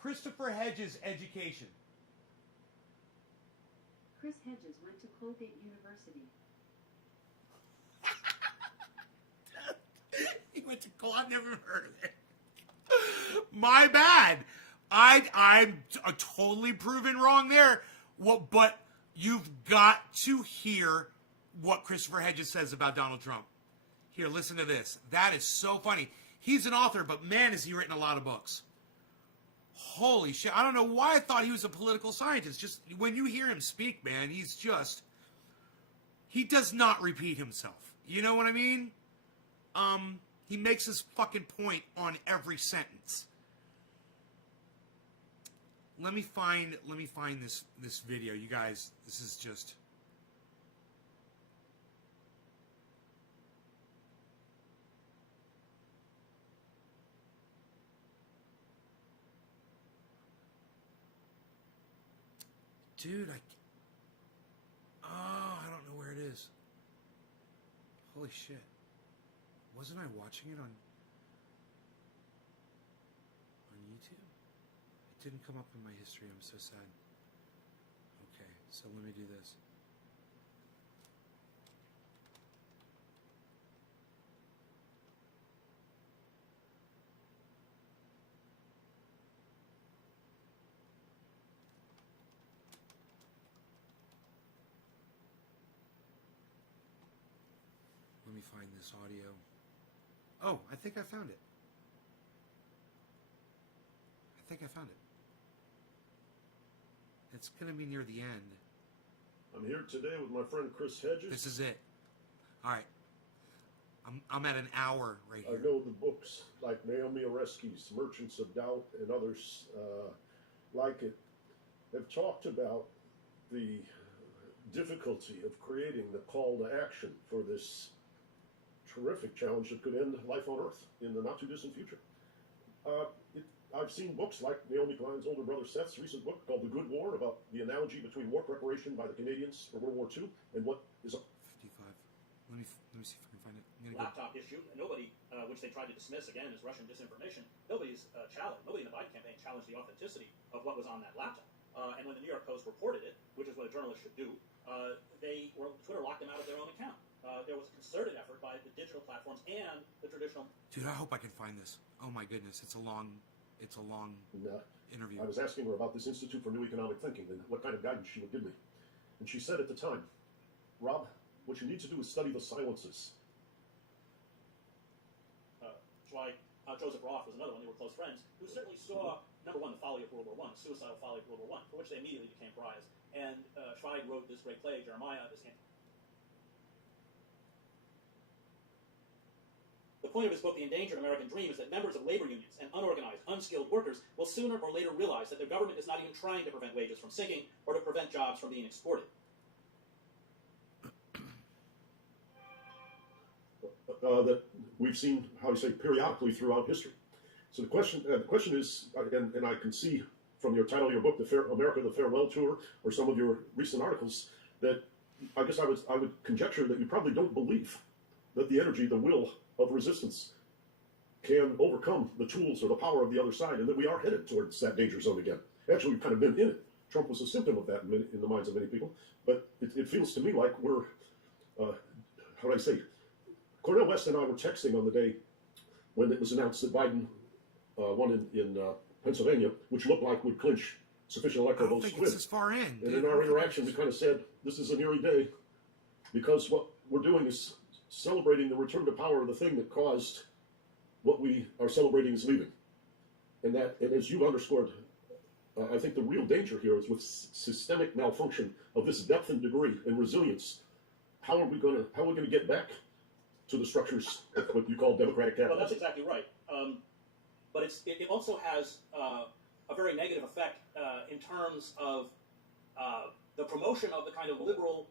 Christopher Hedges' education. Chris Hedges went to Colgate University. He went to Colgate. I've never heard of it. My bad. I'm totally proven wrong there. Well, but you've got to hear what Christopher Hedges says about Donald Trump. Here, listen to this. That is so funny. He's an author, but man, has he written a lot of books. Holy shit. I don't know why I thought he was a political scientist. Just when you hear him speak, man, he does not repeat himself. You know what I mean? He makes his fucking point on every sentence. Let me find this video, you guys. This is just. Dude, I don't know where it is. Holy shit. Wasn't I watching it on YouTube? It didn't come up in my history. I'm so sad. Okay, so let me do this. Let me find this audio. Oh, I think I found it. It's going to be near the end. I'm here today with my friend Chris Hedges. This is it. All right. I'm at an hour right here. I know the books like Naomi Oreskes, Merchants of Doubt, and others like it have talked about the difficulty of creating the call to action for this terrific challenge that could end life on Earth in the not-too-distant future. I've seen books like Naomi Klein's older brother Seth's recent book called The Good War, about the analogy between war preparation by the Canadians for World War II and what is a 55. Let me see if I can find it. Laptop issue. Nobody, which they tried to dismiss again as Russian disinformation, nobody in the Biden campaign challenged the authenticity of what was on that laptop. And when the New York Post reported it, which is what a journalist should do, Twitter locked them out of their own account. There was a concerted effort by the digital platforms and the traditional. Dude, I hope I can find this. Oh my goodness, it's a long interview. I was asking her about this Institute for New Economic Thinking and what kind of guidance she would give me. And she said at the time, Rob, what you need to do is study the silences. Joseph Roth was another one. They were close friends, who certainly saw, number one, the folly of World War I, the suicidal folly of World War I, for which they immediately became pariahs. And Zweig wrote this great play, Jeremiah, this point of his book, The Endangered American Dream, is that members of labor unions and unorganized, unskilled workers will sooner or later realize that their government is not even trying to prevent wages from sinking or to prevent jobs from being exported. That we've seen, how you say, periodically throughout history. So the question is, and I can see from your title of your book, America, the Farewell Tour, or some of your recent articles, that I guess I would conjecture that you probably don't believe that the energy, the will of resistance can overcome the tools or the power of the other side, and that we are headed towards that danger zone again. Actually, we've kind of been in it. Trump was a symptom of that in the minds of many people, but it feels to me like we're, how do I say, Cornel West and I were texting on the day when it was announced that Biden won in Pennsylvania, which looked like would clinch sufficient electoral votes to win. It's this far in. And in our interaction, we kind of said, this is an eerie day, because what we're doing is celebrating the return to power of the thing that caused what we are celebrating is leaving. And as you underscored, I think the real danger here is with systemic malfunction of this depth and degree and resilience. How are we going to get back to the structures of what you call democratic capitalism? Well, that's exactly right. But it also has a very negative effect in terms of the promotion of the kind of liberal,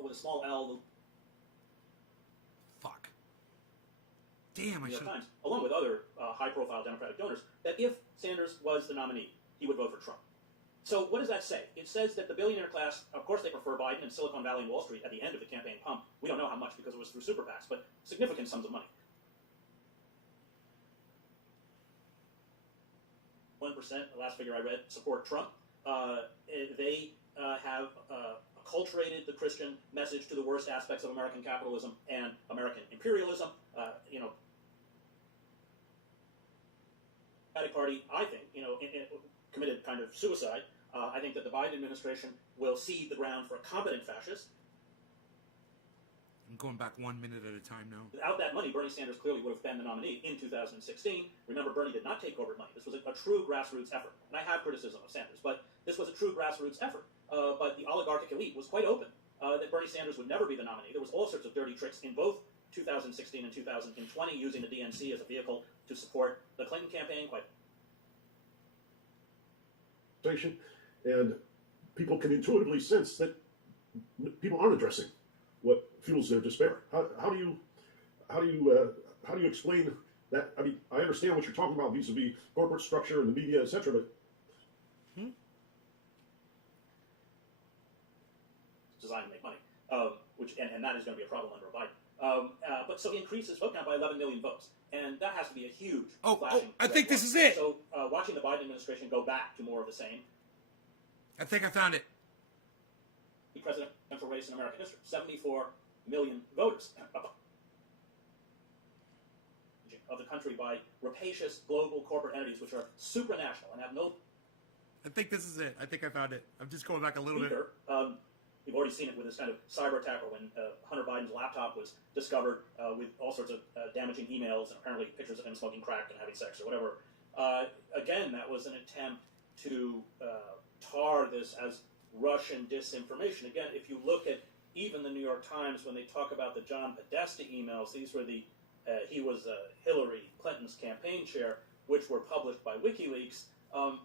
with a small L, Fuck. Damn, I New York should. Times, along with other high-profile Democratic donors, that if Sanders was the nominee, he would vote for Trump. So what does that say? It says that the billionaire class, of course they prefer Biden, and Silicon Valley and Wall Street at the end of the campaign pump. We don't know how much because it was through super PACs, but significant sums of money. 1%, the last figure I read, support Trump. They have acculturated the Christian message to the worst aspects of American capitalism and American imperialism. Democratic Party, I think, committed kind of suicide. I think that the Biden administration will cede the ground for a competent fascist. I'm going back 1 minute at a time now. Without that money, Bernie Sanders clearly would have been the nominee in 2016. Remember, Bernie did not take corporate money. This was a true grassroots effort. And I have criticism of Sanders, but this was a true grassroots effort. But the oligarchic elite was quite open that Bernie Sanders would never be the nominee. There was all sorts of dirty tricks in both 2016 and 2020, using the DNC as a vehicle to support the Clinton campaign. And people can intuitively sense that people aren't addressing what fuels their despair. How do you explain that? I mean, I understand what you're talking about vis-a-vis corporate structure and the media, etc., but designed to make money, and that is going to be a problem under Biden. But so he increased his vote count by 11 million votes, and that has to be a huge flashing. I think this is it. So watching the Biden administration go back to more of the same. I think I found it. The presidential race in American history, 74 million voters of the country by rapacious global corporate entities which are supranational and have no. I think this is it. I think I found it. I'm just going back a little bit. We've already seen it with this kind of cyber attack, or when Hunter Biden's laptop was discovered with all sorts of damaging emails and apparently pictures of him smoking crack and having sex or whatever. Again, that was an attempt to tar this as Russian disinformation. Again, if you look at even the New York Times, when they talk about the John Podesta emails, these were he was Hillary Clinton's campaign chair, which were published by WikiLeaks.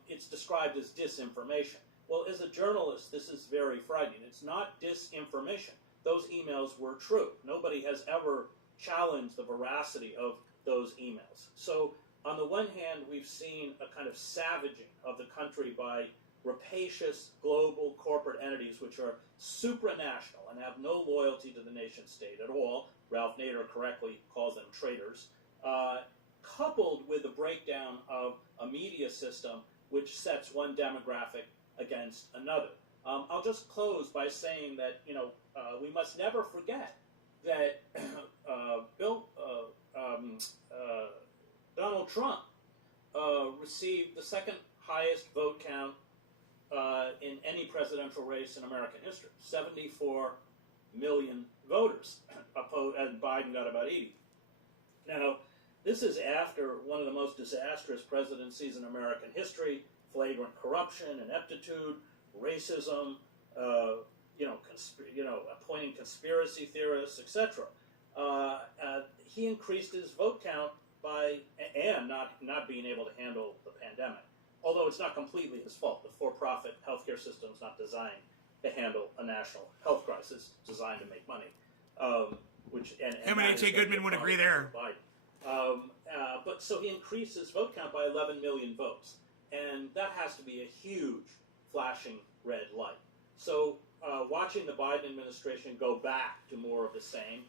It's described as disinformation. Well, as a journalist, this is very frightening. It's not disinformation. Those emails were true. Nobody has ever challenged the veracity of those emails. So, on the one hand, we've seen a kind of savaging of the country by rapacious global corporate entities which are supranational and have no loyalty to the nation state at all. Ralph Nader correctly calls them traitors. Coupled with the breakdown of a media system which sets one demographic against another. I'll just close by saying that we must never forget that Donald Trump received the second highest vote count in any presidential race in American history. 74 million voters opposed, and Biden got about 80. Now, this is after one of the most disastrous presidencies in American history. Flagrant corruption, ineptitude, racism, appointing conspiracy theorists, etc. he increased his vote count by, and not being able to handle the pandemic. Although it's not completely his fault. The for-profit healthcare system is not designed to handle a national health crisis. It's designed to make money. Him and H.A. Goodman would agree there. But so he increased his vote count by 11 million votes. And that has to be a huge flashing red light. So watching the Biden administration go back to more of the same,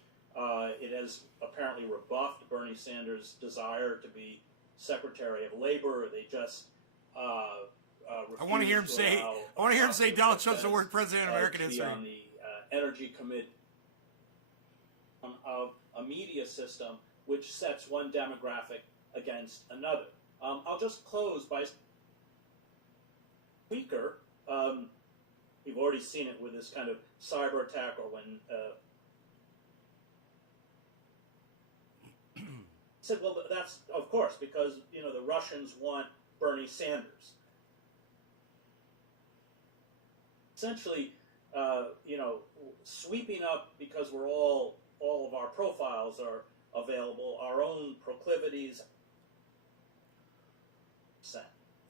it has apparently rebuffed Bernie Sanders' desire to be Secretary of Labor. They just I want to hear him say. I want to hear him say Donald Trump's the worst president in American history. On the Energy Committee of a media system which sets one demographic against another. I'll just close by weaker. You've already seen it with this kind of cyber attack, or when said, well, that's of course because the Russians want Bernie Sanders. Essentially, sweeping up because we're all of our profiles are available, our own proclivities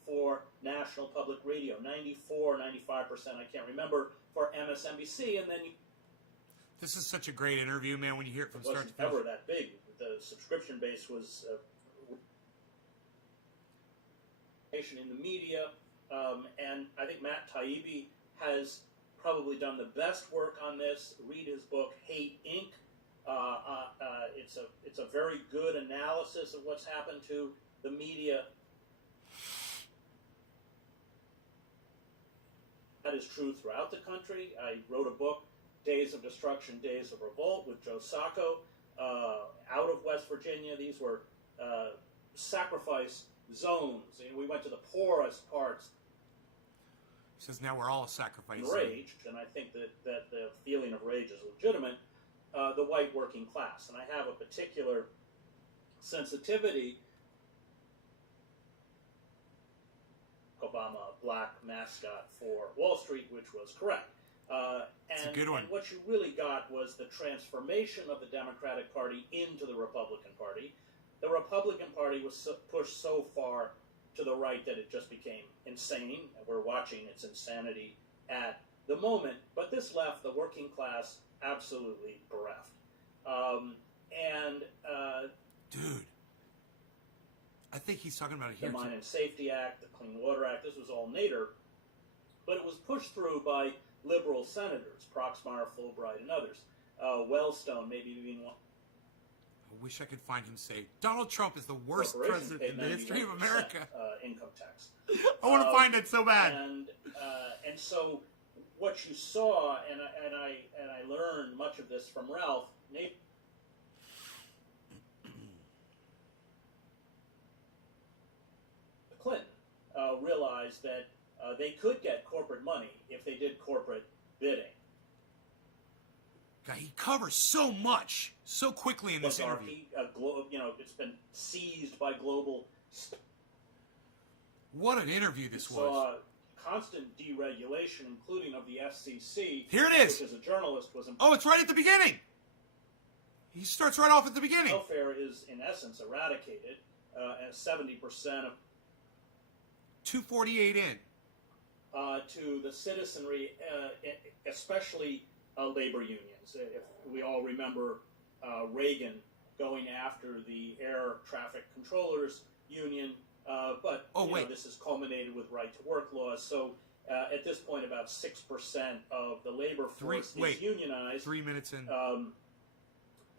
for National Public Radio, 94, 95%, I can't remember, for MSNBC, and then this is such a great interview, man, when you hear it from start to finish. It wasn't ever that big. The subscription base was in the media, and I think Matt Taibbi has probably done the best work on this. Read his book, Hate Inc. It's a very good analysis of what's happened to the media. That is true throughout the country. I wrote a book, Days of Destruction, Days of Revolt, with Joe Sacco, out of West Virginia. These were sacrifice zones. We went to the poorest parts. He says now we're all a sacrifice. Rage, and I think that the feeling of rage is legitimate. The white working class, and I have a particular sensitivity. Obama, black mascot for Wall Street, which was correct. It's a good one. And what you really got was the transformation of the Democratic Party into the Republican Party. The Republican Party was pushed so far to the right that it just became insane. And we're watching its insanity at the moment. But this left the working class absolutely bereft. Dude, I think he's talking about it here. The Mine and Safety Act, the Clean Water Act, this was all Nader, but it was pushed through by liberal senators, Proxmire, Fulbright, and others. Wellstone, maybe even one. I wish I could find him say, Donald Trump is the worst president in the history of America. Income tax. I want to find it so bad. And so what you saw, and I learned much of this from Ralph Nader. Clinton realized that they could get corporate money if they did corporate bidding. God, he covers so much so quickly in this interview. It's been seized by global. What an interview this was. Saw constant deregulation, including of the FCC. Here it is. Which, as a journalist, was important. Oh, it's right at the beginning. He starts right off at the beginning. Welfare is, in essence, eradicated, and 70% of 248 in. To the citizenry, especially labor unions. If we all remember Reagan going after the air traffic controllers union, but this is culminated with right-to-work laws. So at this point, about 6% of the labor force is unionized. 3 minutes in.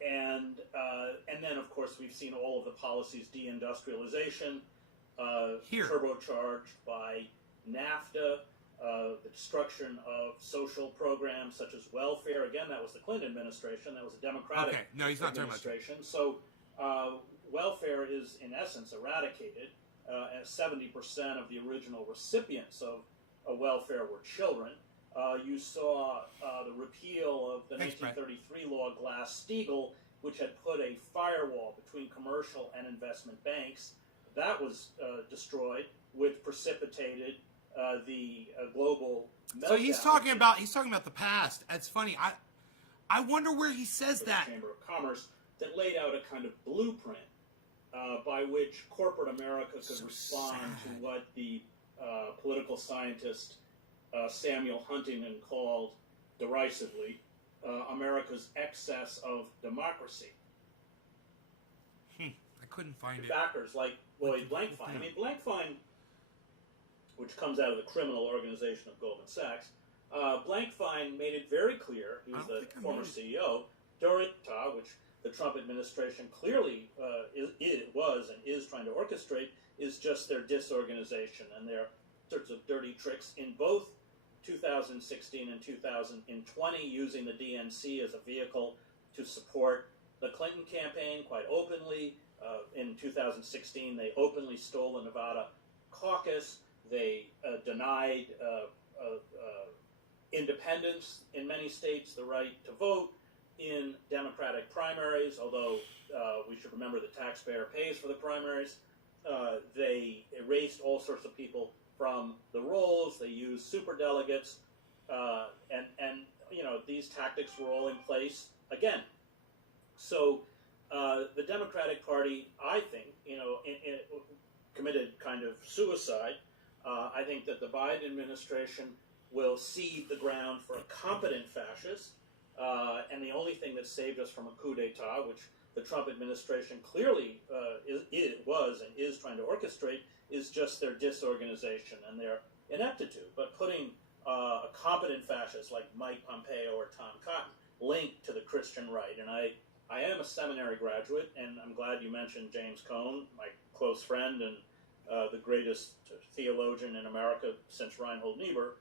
And then, of course, we've seen all of the policies, deindustrialization, turbocharged by NAFTA, the destruction of social programs such as welfare. Again, that was the Clinton administration. That was a Democratic administration. So welfare is, in essence, eradicated. And 70% of the original recipients of welfare were children. You saw the repeal of the 1933 law Glass-Steagall, which had put a firewall between commercial and investment banks. That was destroyed, which precipitated the global meltdown. So he's talking about the past. It's funny. I wonder where he says that. The Chamber of Commerce that laid out a kind of blueprint by which corporate America could So respond sad. to what the political scientist Samuel Huntington called derisively America's excess of democracy. I couldn't find it. Backers like Lloyd Blankfein. I mean, Blankfein, which comes out of the criminal organization of Goldman Sachs, Blankfein made it very clear, he was the former CEO, during which the Trump administration clearly was and is trying to orchestrate, is just their disorganization and their sorts of dirty tricks in both 2016 and 2020, using the DNC as a vehicle to support the Clinton campaign quite openly. In 2016, they openly stole the Nevada caucus. They denied independents in many states the right to vote in Democratic primaries, although we should remember the taxpayer pays for the primaries. They erased all sorts of people from the rolls. They used superdelegates, and these tactics were all in place again. So the Democratic Party, I think, committed kind of suicide. I think that the Biden administration will cede the ground for a competent fascist, and the only thing that saved us from a coup d'etat, which the Trump administration clearly was and is trying to orchestrate, is just their disorganization and their ineptitude. But putting a competent fascist like Mike Pompeo or Tom Cotton linked to the Christian right, and I am a seminary graduate, and I'm glad you mentioned James Cone, my close friend and the greatest theologian in America since Reinhold Niebuhr.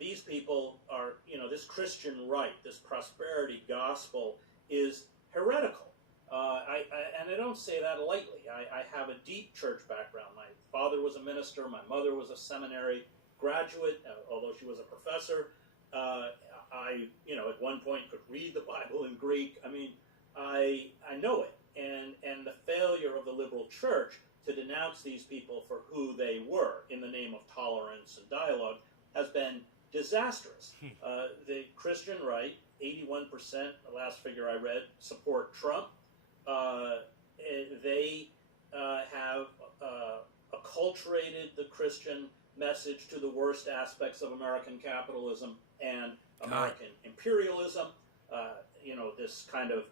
These people are, this Christian right, this prosperity gospel is heretical. And I don't say that lightly. I have a deep church background. My father was a minister. My mother was a seminary graduate, although she was a professor. I at one point could read the Bible in Greek. I mean, I know it. And the failure of the liberal church to denounce these people for who they were in the name of tolerance and dialogue has been disastrous. The Christian right, 81%, the last figure I read, support Trump. They have acculturated the Christian message to the worst aspects of American capitalism and American imperialism. This kind of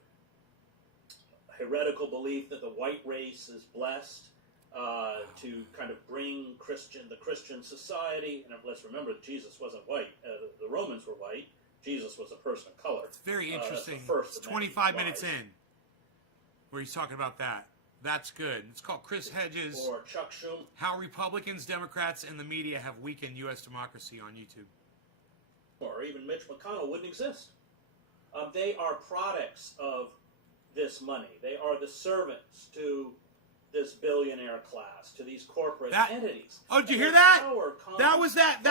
heretical belief that the white race is blessed to kind of bring the Christian society. And let's remember that Jesus wasn't white. The Romans were white. Jesus was a person of color. It's very interesting. It's 25 minutes in where he's talking about that. That's good. It's called Chris Hedges. Or Chuck Schumer. How Republicans, Democrats, and the media have weakened U.S. democracy on YouTube. Or even Mitch McConnell wouldn't exist. They are products of this money. They are the servants to this billionaire class, to these corporate entities. Oh, did you hear that? That was that.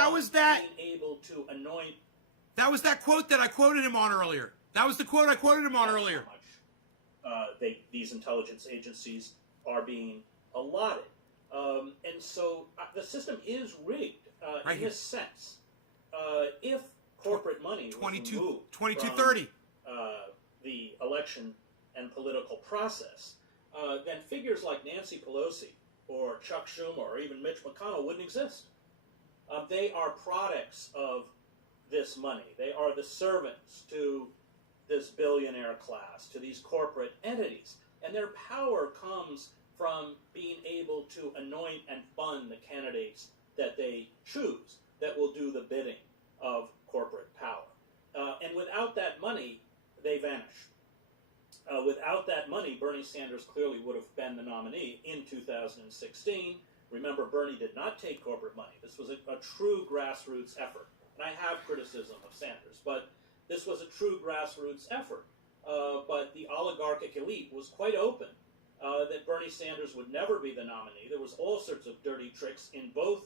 Being able to anoint. That was that quote that I quoted him on earlier. That was the quote I quoted him on earlier. How much these intelligence agencies are being allotted. And so the system is rigged in this sense. If corporate money was removed 2230 from the election and political process, then figures like Nancy Pelosi or Chuck Schumer or even Mitch McConnell wouldn't exist. They are products of this money. They are the servants to this billionaire class, to these corporate entities. And their power comes from being able to anoint and fund the candidates that they choose that will do the bidding of corporate power. And without that money, they vanish. Without that money, Bernie Sanders clearly would have been the nominee in 2016. Remember, Bernie did not take corporate money. This was a true grassroots effort. And I have criticism of Sanders, but this was a true grassroots effort. But the oligarchic elite was quite open that Bernie Sanders would never be the nominee. There was all sorts of dirty tricks in both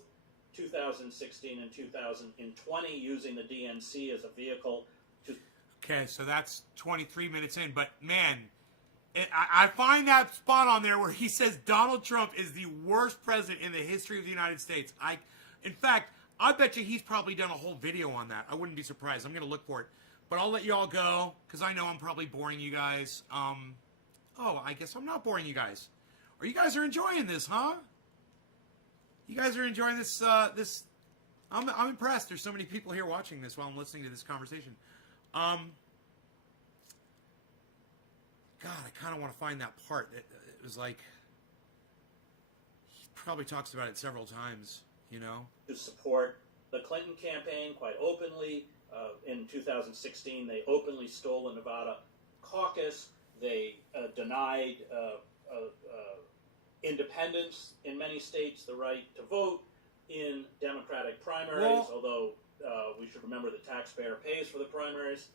2016 and 2020 using the DNC as a vehicle to... Okay, so that's 23 minutes in. But, man, I find that spot on there where he says Donald Trump is the worst president in the history of the United States. In fact, I bet you he's probably done a whole video on that. I wouldn't be surprised. I'm going to look for it. but I'll let you all go because I know I'm probably boring you guys. Oh, I guess I'm not boring you guys. Or you guys are enjoying this, huh? You guys are enjoying this. I'm impressed. There's so many people here watching this while I'm listening to this conversation. God, I kind of want to find that part. It was like he probably talks about it several times. You know, to support the Clinton campaign quite openly. In 2016, they openly stole the Nevada caucus. They denied independents in many states the right to vote in Democratic primaries, although we should remember the taxpayer pays for the primaries.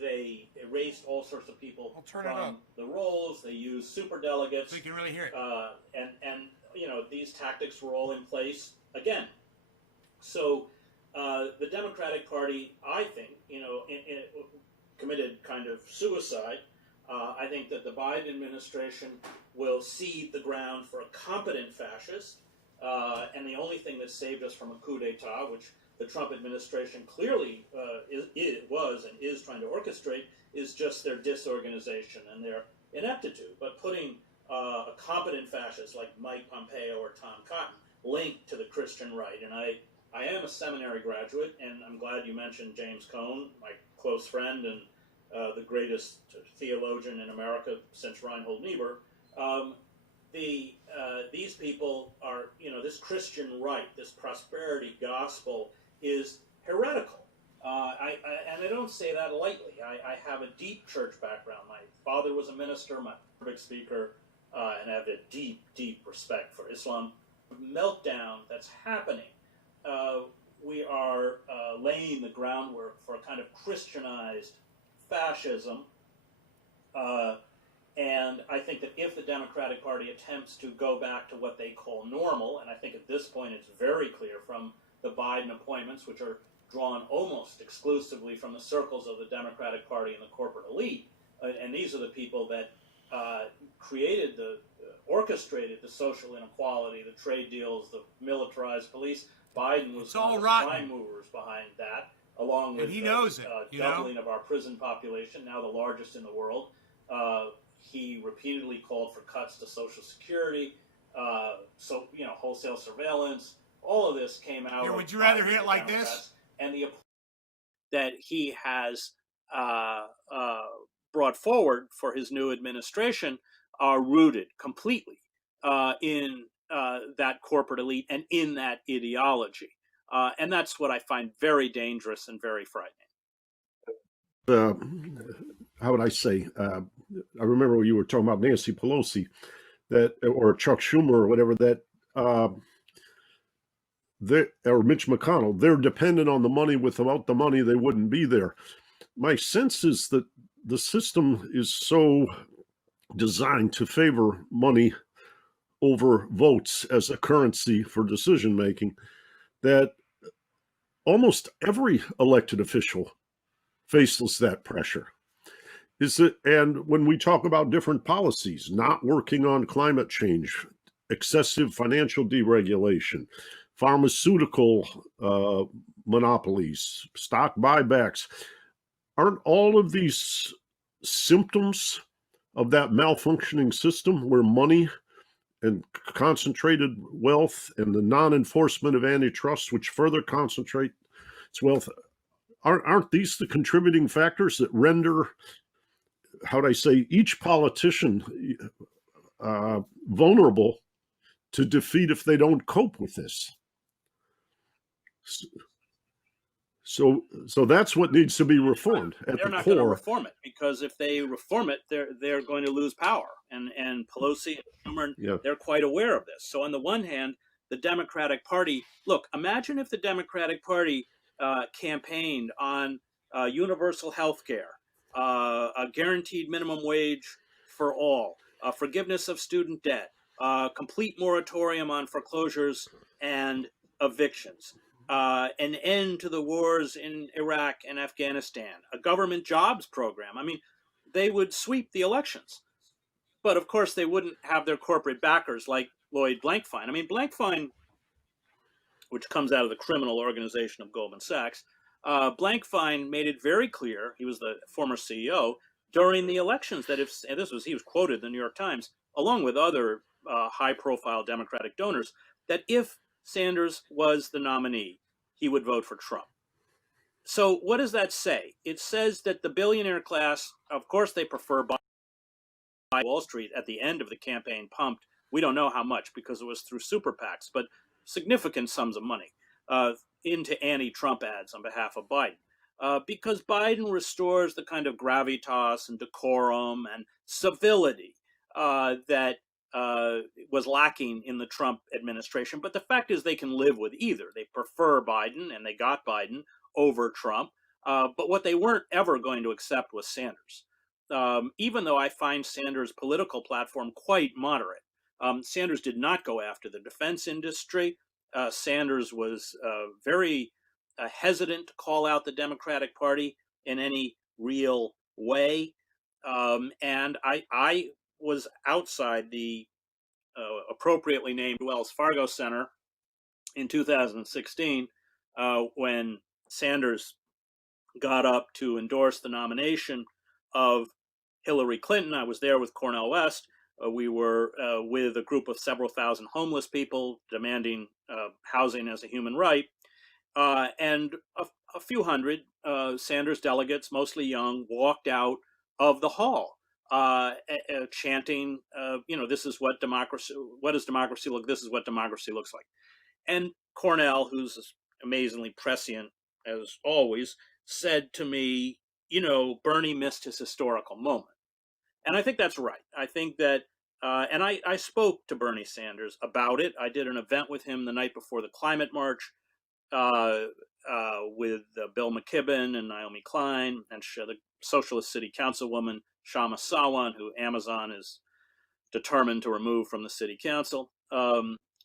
They erased all sorts of people from the rolls. They used superdelegates. So you can really hear it. And you know, these tactics were all in place again. So the Democratic Party, I think, you know, committed kind of suicide. I think that the Biden administration will cede the ground for a competent fascist, and the only thing that saved us from a coup d'etat, which the Trump administration clearly was and is trying to orchestrate, is just their disorganization and their ineptitude. But putting a competent fascist like Mike Pompeo or Tom Cotton linked to the Christian right, and I am a seminary graduate, and I'm glad you mentioned James Cone, my close friend and the greatest theologian in America since Reinhold Niebuhr. These people are, you know, this Christian right, this prosperity gospel is heretical. And I don't say that lightly. I have a deep church background. My father was a minister, my public speaker, and I have a deep, deep respect for Islam. Meltdown that's happening. We are laying the groundwork for a kind of Christianized fascism. And I think that if the Democratic Party attempts to go back to what they call normal, and I think at this point it's very clear from the Biden appointments, which are drawn almost exclusively from the circles of the Democratic Party and the corporate elite, and these are the people that orchestrated the social inequality, the trade deals, the militarized police. Biden was one of the prime movers behind that, along with he knows it, doubling of our prison population, now the largest in the world. He repeatedly called for cuts to Social Security, wholesale surveillance. All of this came out. Here, would you rather hear it like this? And the that he has brought forward for his new administration are rooted completely in that corporate elite and in that ideology. And that's what I find very dangerous and very frightening. How would I say? I remember when you were talking about Nancy Pelosi, or Chuck Schumer or whatever, or Mitch McConnell. They're dependent on the money. Without the money, they wouldn't be there. My sense is that the system is so designed to favor money over votes as a currency for decision making that almost every elected official faces that pressure. And when we talk about different policies, not working on climate change, excessive financial deregulation, pharmaceutical monopolies, stock buybacks, aren't all of these symptoms of that malfunctioning system where money and concentrated wealth and the non-enforcement of antitrust, which further concentrates wealth, aren't these the contributing factors that render, how would I say, each politician vulnerable to defeat if they don't cope with this? So that's what needs to be reformed. They're not going to reform it, because if they reform it, they're going to lose power. And Pelosi and Schumer, they're quite aware of this. So on the one hand, the Democratic Party, look, imagine if the Democratic Party campaigned on universal health care, a guaranteed minimum wage for all, forgiveness of student debt, complete moratorium on foreclosures and evictions, an end to the wars in Iraq and Afghanistan, a government jobs program. I mean, they would sweep the elections. But of course, they wouldn't have their corporate backers like Lloyd Blankfein. I mean, Blankfein, which comes out of the criminal organization of Goldman Sachs, Blankfein made it very clear, he was the former CEO, during the elections that if, and he was quoted in the New York Times, along with other high-profile Democratic donors, that if Sanders was the nominee, he would vote for Trump. So what does that say? It says that the billionaire class, of course, they prefer Wall Street at the end of the campaign pumped, we don't know how much because it was through super PACs, but significant sums of money into anti-Trump ads on behalf of Biden. Because Biden restores the kind of gravitas and decorum and civility that was lacking in the Trump administration. But the fact is they can live with either. They prefer Biden, and they got Biden over Trump. But what they weren't ever going to accept was Sanders. Even though I find Sanders' political platform quite moderate. Sanders did not go after the defense industry. Sanders was very hesitant to call out the Democratic Party in any real way. And I was outside the appropriately named Wells Fargo Center in 2016 when Sanders got up to endorse the nomination of Hillary Clinton. I was there with Cornel West. We were with a group of several thousand homeless people demanding housing as a human right. And a few hundred Sanders delegates, mostly young, walked out of the hall chanting, this is what does democracy look? This is what democracy looks like. And Cornel, who's amazingly prescient as always, said to me, Bernie missed his historical moment. And I think that's right. I think that, and I spoke to Bernie Sanders about it. I did an event with him the night before the climate march with Bill McKibben and Naomi Klein and the Socialist City Councilwoman Shama Sawan, who Amazon is determined to remove from the city council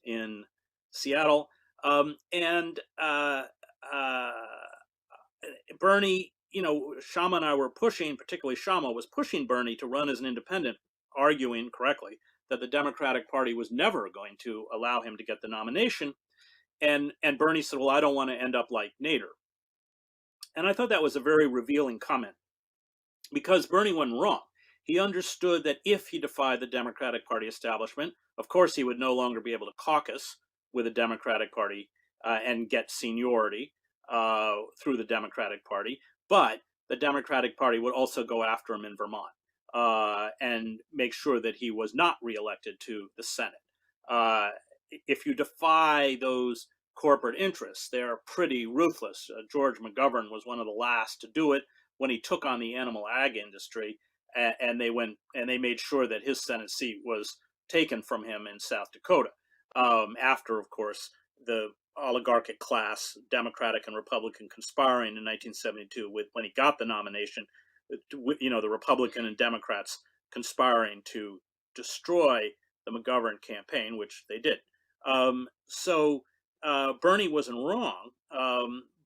in Seattle. Bernie, Shama and I were pushing, particularly Shama was pushing Bernie to run as an independent, arguing correctly that the Democratic Party was never going to allow him to get the nomination. And Bernie said, well, I don't want to end up like Nader. And I thought that was a very revealing comment because Bernie went wrong. He understood that if he defied the Democratic Party establishment, of course, he would no longer be able to caucus with the Democratic Party and get seniority through the Democratic Party. But the Democratic Party would also go after him in Vermont and make sure that he was not reelected to the Senate. If you defy those corporate interests, they're pretty ruthless. George McGovern was one of the last to do it when he took on the animal ag industry, and they made sure that his Senate seat was taken from him in South Dakota. After, of course, the oligarchic class, Democratic and Republican, conspiring in 1972 when he got the nomination, the Republican and Democrats conspiring to destroy the McGovern campaign, which they did. So Bernie wasn't wrong,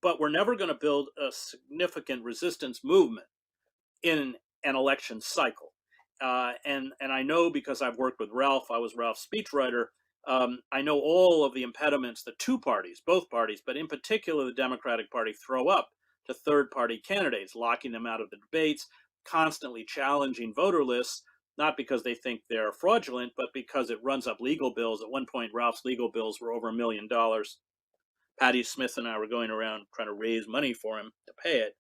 but we're never going to build a significant resistance movement in an election cycle. And I know because I've worked with Ralph, I was Ralph's speechwriter, I know all of the impediments that both parties, but in particular the Democratic Party throw up to third-party candidates, locking them out of the debates, constantly challenging voter lists, not because they think they're fraudulent, but because it runs up legal bills. At one point, Ralph's legal bills were over $1 million. Patty Smith and I were going around trying to raise money for him to pay it.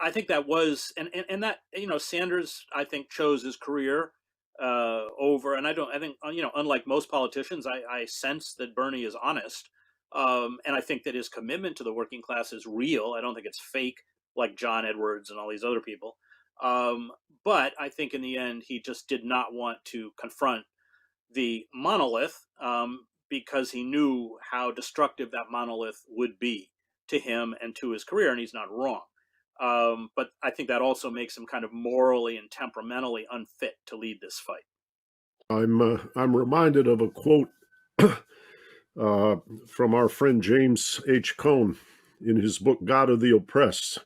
I think that was, and that, Sanders, I think, chose his career over, and I think, unlike most politicians, I sense that Bernie is honest. And I think that his commitment to the working class is real. I don't think it's fake like John Edwards and all these other people. But I think in the end, he just did not want to confront the monolith because he knew how destructive that monolith would be to him and to his career, and he's not wrong. But I think that also makes him kind of morally and temperamentally unfit to lead this fight. I'm reminded of a quote from our friend James H. Cone in his book God of the Oppressed,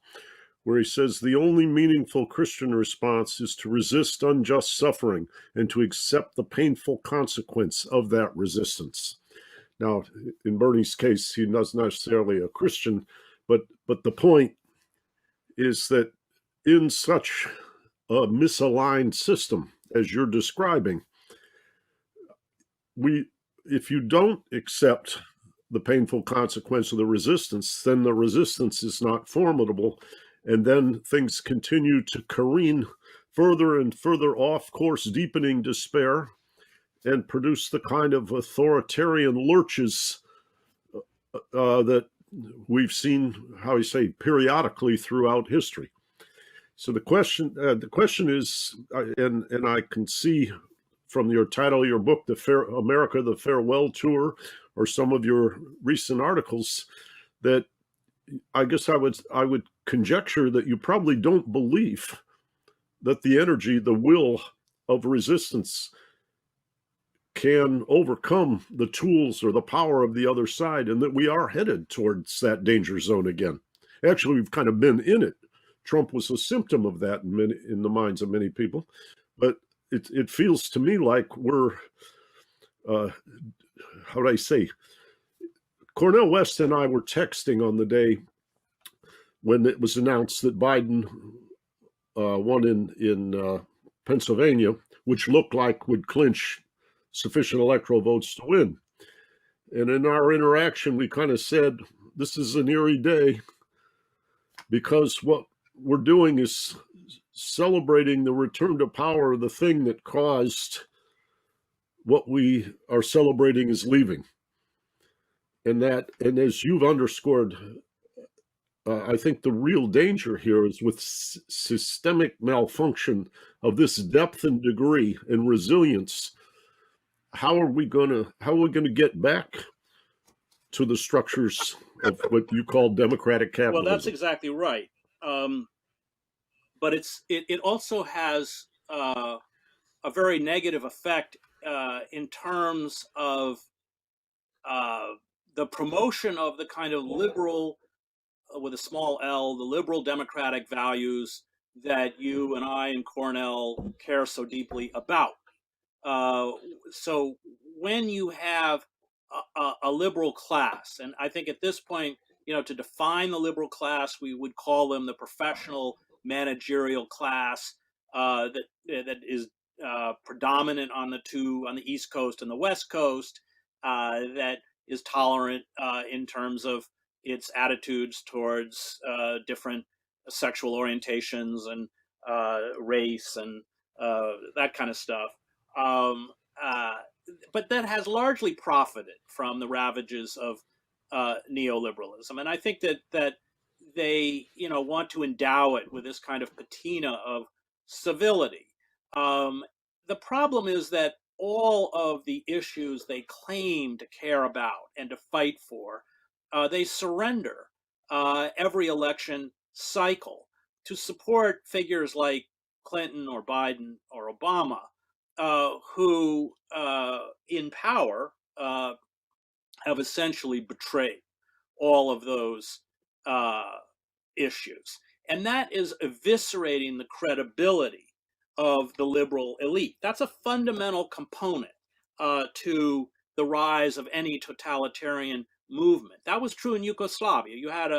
where he says the only meaningful Christian response is to resist unjust suffering and to accept the painful consequence of that resistance. Now, in Bernie's case, he not necessarily a Christian, but the point is that in such a misaligned system as you're describing, if you don't accept the painful consequence of the resistance, then the resistance is not formidable, and then things continue to careen further and further off course, deepening despair, and produce the kind of authoritarian lurches that we've seen, how you say, periodically throughout history. So the question is, and I can see from your title of your book, America, the Farewell Tour, or some of your recent articles, that I guess I would conjecture that you probably don't believe that the energy, the will of resistance can overcome the tools or the power of the other side, and that we are headed towards that danger zone again. Actually, we've kind of been in it. Trump was a symptom of that in the minds of many people, but it feels to me like we're, how do I say, Cornel West and I were texting on the day when it was announced that Biden won in Pennsylvania, which looked like would clinch sufficient electoral votes to win. And in our interaction, we kind of said, this is an eerie day, because what we're doing is celebrating the return to power of the thing that caused what we are celebrating is leaving. And as you've underscored, I think the real danger here is with systemic malfunction of this depth and degree and resilience. How are we going to get back to the structures of what you call democratic capitalism? Well, that's exactly right. But it also has a very negative effect in terms of the promotion of the kind of liberal, with a small L, the liberal democratic values that you and I and Cornell care so deeply about. So when you have a liberal class, and I think at this point, to define the liberal class, we would call them the professional managerial class that is predominant on the East Coast and the West Coast, that is tolerant in terms of its attitudes towards different sexual orientations and race and that kind of stuff. But that has largely profited from the ravages of neoliberalism, and I think that they want to endow it with this kind of patina of civility. The problem is that all of the issues they claim to care about and to fight for, they surrender every election cycle to support figures like Clinton or Biden or Obama, who in power have essentially betrayed all of those issues. And that is eviscerating the credibility of the liberal elite. That's a fundamental component to the rise of any totalitarian movement. That was true in Yugoslavia. You had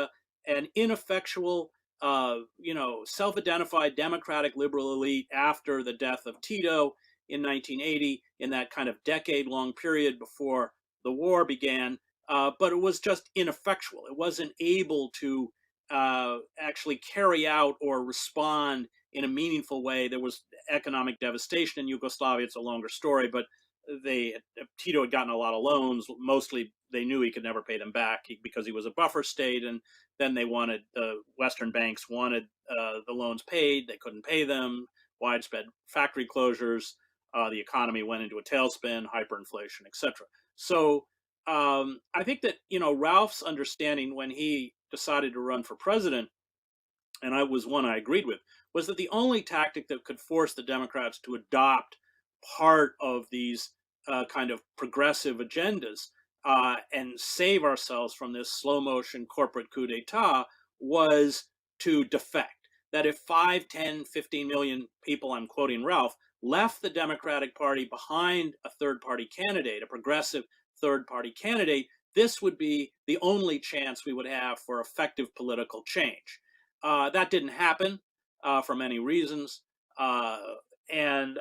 an ineffectual, self-identified democratic liberal elite after the death of Tito in 1980, in that kind of decade-long period before the war began, but it was just ineffectual. It wasn't able to actually carry out or respond in a meaningful way. There was economic devastation in Yugoslavia. It's a longer story, but Tito had gotten a lot of loans. Mostly they knew he could never pay them back because he was a buffer state, and then the Western banks wanted the loans paid. They couldn't pay them. Widespread factory closures. The economy went into a tailspin, hyperinflation, etc. So I think that Ralph's understanding when he decided to run for president, and I was one I agreed with, was that the only tactic that could force the Democrats to adopt part of these kind of progressive agendas and save ourselves from this slow motion corporate coup d'etat was to defect. That if 5, 10, 15 million people, I'm quoting Ralph, left the Democratic Party behind a third party candidate, a progressive third-party candidate, this would be the only chance we would have for effective political change. That didn't happen for many reasons, and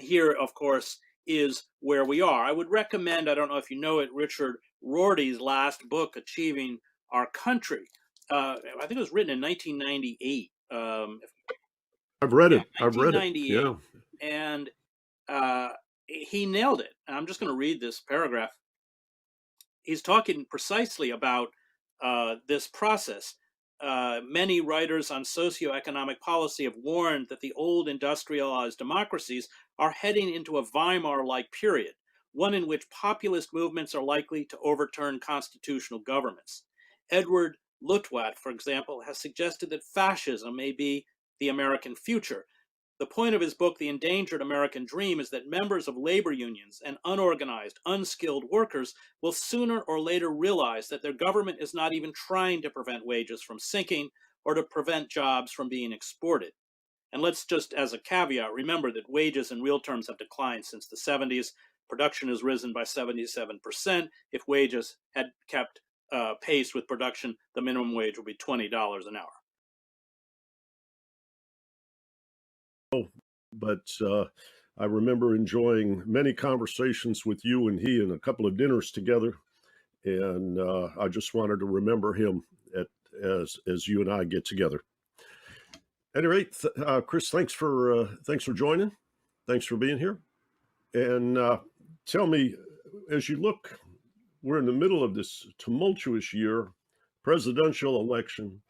here, of course, is where we are. I would recommend, I don't know if you know it, Richard Rorty's last book, Achieving Our Country. I think it was written in 1998. I've read it. Yeah, I've read it. 1998. Yeah. And he nailed it. And I'm just going to read this paragraph. He's talking precisely about this process. Many writers on socioeconomic policy have warned that the old industrialized democracies are heading into a Weimar-like period, one in which populist movements are likely to overturn constitutional governments. Edward Luttwak, for example, has suggested that fascism may be the American future. The point of his book, The Endangered American Dream, is that members of labor unions and unorganized, unskilled workers will sooner or later realize that their government is not even trying to prevent wages from sinking or to prevent jobs from being exported. And let's just, as a caveat, remember that wages in real terms have declined since the 70s. Production has risen by 77%. If wages had kept pace with production, the minimum wage would be $20 an hour. But I remember enjoying many conversations with you and he and a couple of dinners together. And I just wanted to remember him as you and I get together. At any rate, Chris, thanks for joining. Thanks for being here. And tell me, as you look, we're in the middle of this tumultuous year, presidential election,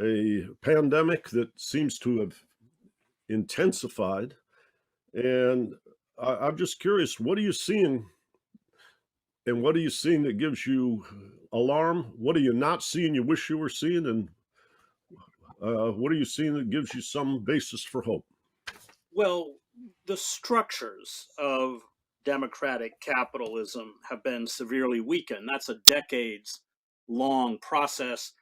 a pandemic that seems to have intensified. And I'm just curious, what are you seeing? And what are you seeing that gives you alarm? What are you not seeing you wish you were seeing? And what are you seeing that gives you some basis for hope? Well, the structures of democratic capitalism have been severely weakened. That's a decades-long process,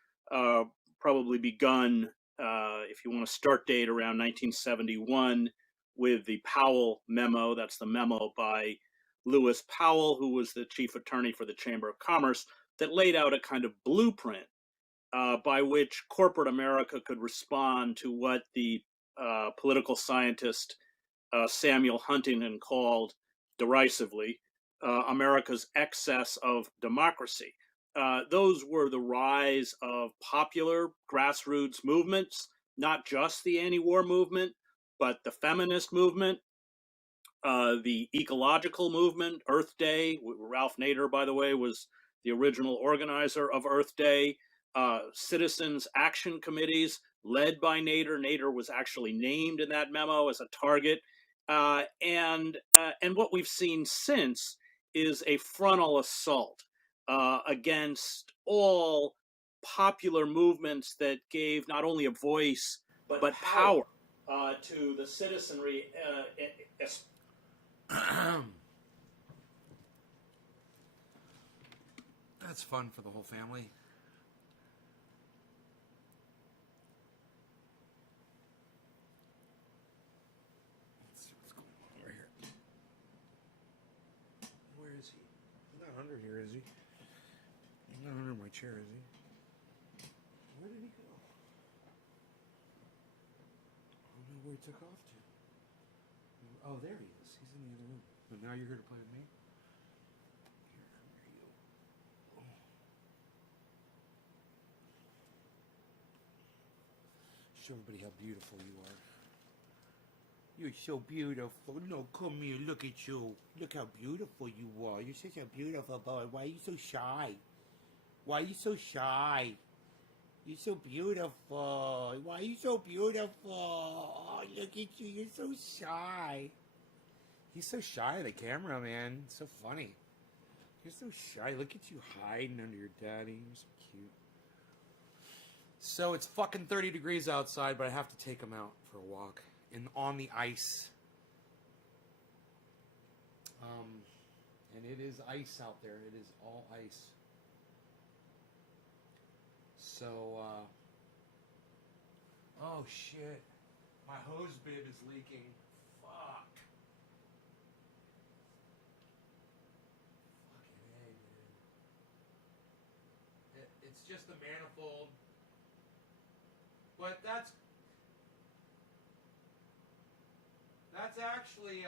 probably begun, if you want to start date, around 1971 with the Powell memo. That's the memo by Lewis Powell, who was the chief attorney for the Chamber of Commerce, that laid out a kind of blueprint by which corporate America could respond to what the political scientist Samuel Huntington called derisively America's excess of democracy. Those were the rise of popular grassroots movements, not just the anti-war movement, but the feminist movement, the ecological movement, Earth Day. Ralph Nader, by the way, was the original organizer of Earth Day. Citizens action committees led by Nader. Nader was actually named in that memo as a target. And what we've seen since is a frontal assault against all popular movements that gave not only a voice but power to the citizenry. That's fun for the whole family. Let's see what's going on over here. Where is he? He's not under here, is he? He's not under my chair, is he? Where did he go? I don't know where he took off to. Oh, there he is. He's in the other room. So now you're here to play with me? Here, come here, you. Oh. Show everybody how beautiful you are. You're so beautiful. No, come here. Look at you. Look how beautiful you are. You're such a beautiful boy. Why are you so shy? Why are you so shy? You're so beautiful. Why are you so beautiful? Oh, look at you. You're so shy. He's so shy of the camera, man. It's so funny. You're so shy. Look at you hiding under your daddy. You're so cute. So it's fucking 30 degrees outside, but I have to take him out for a walk on the ice. And it is ice out there. It is all ice. So, oh shit. My hose bib is leaking. Fuck. Fucking A. It's just the manifold. But that's actually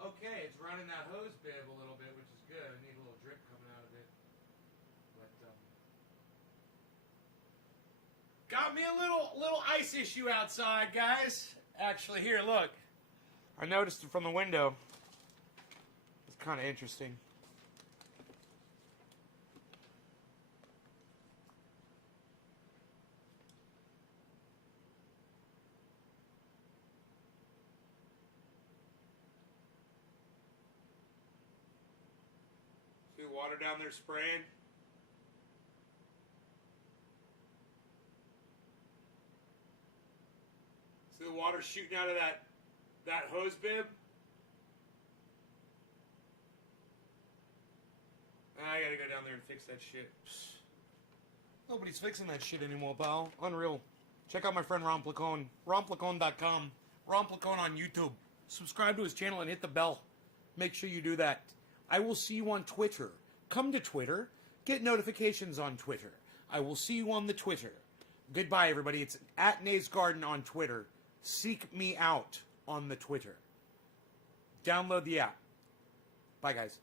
okay. It's running that hose bib a little bit, which is good. I need a little drip coming out of it. But got me a little ice issue outside, guys. Actually, here, look. I noticed it from the window. It's kind of interesting. See the water down there spraying? See the water shooting out of that hose bib? I gotta go down there and fix that shit. Nobody's fixing that shit anymore, pal. Unreal. Check out my friend Ron Placone. RonPlacone.com. Ron Placone on YouTube. Subscribe to his channel and hit the bell. Make sure you do that. I will see you on Twitter. Come to Twitter. Get notifications on Twitter. I will see you on the Twitter. Goodbye, everybody. It's at Nays Garden on Twitter. Seek me out on the Twitter. Download the app. Bye, guys.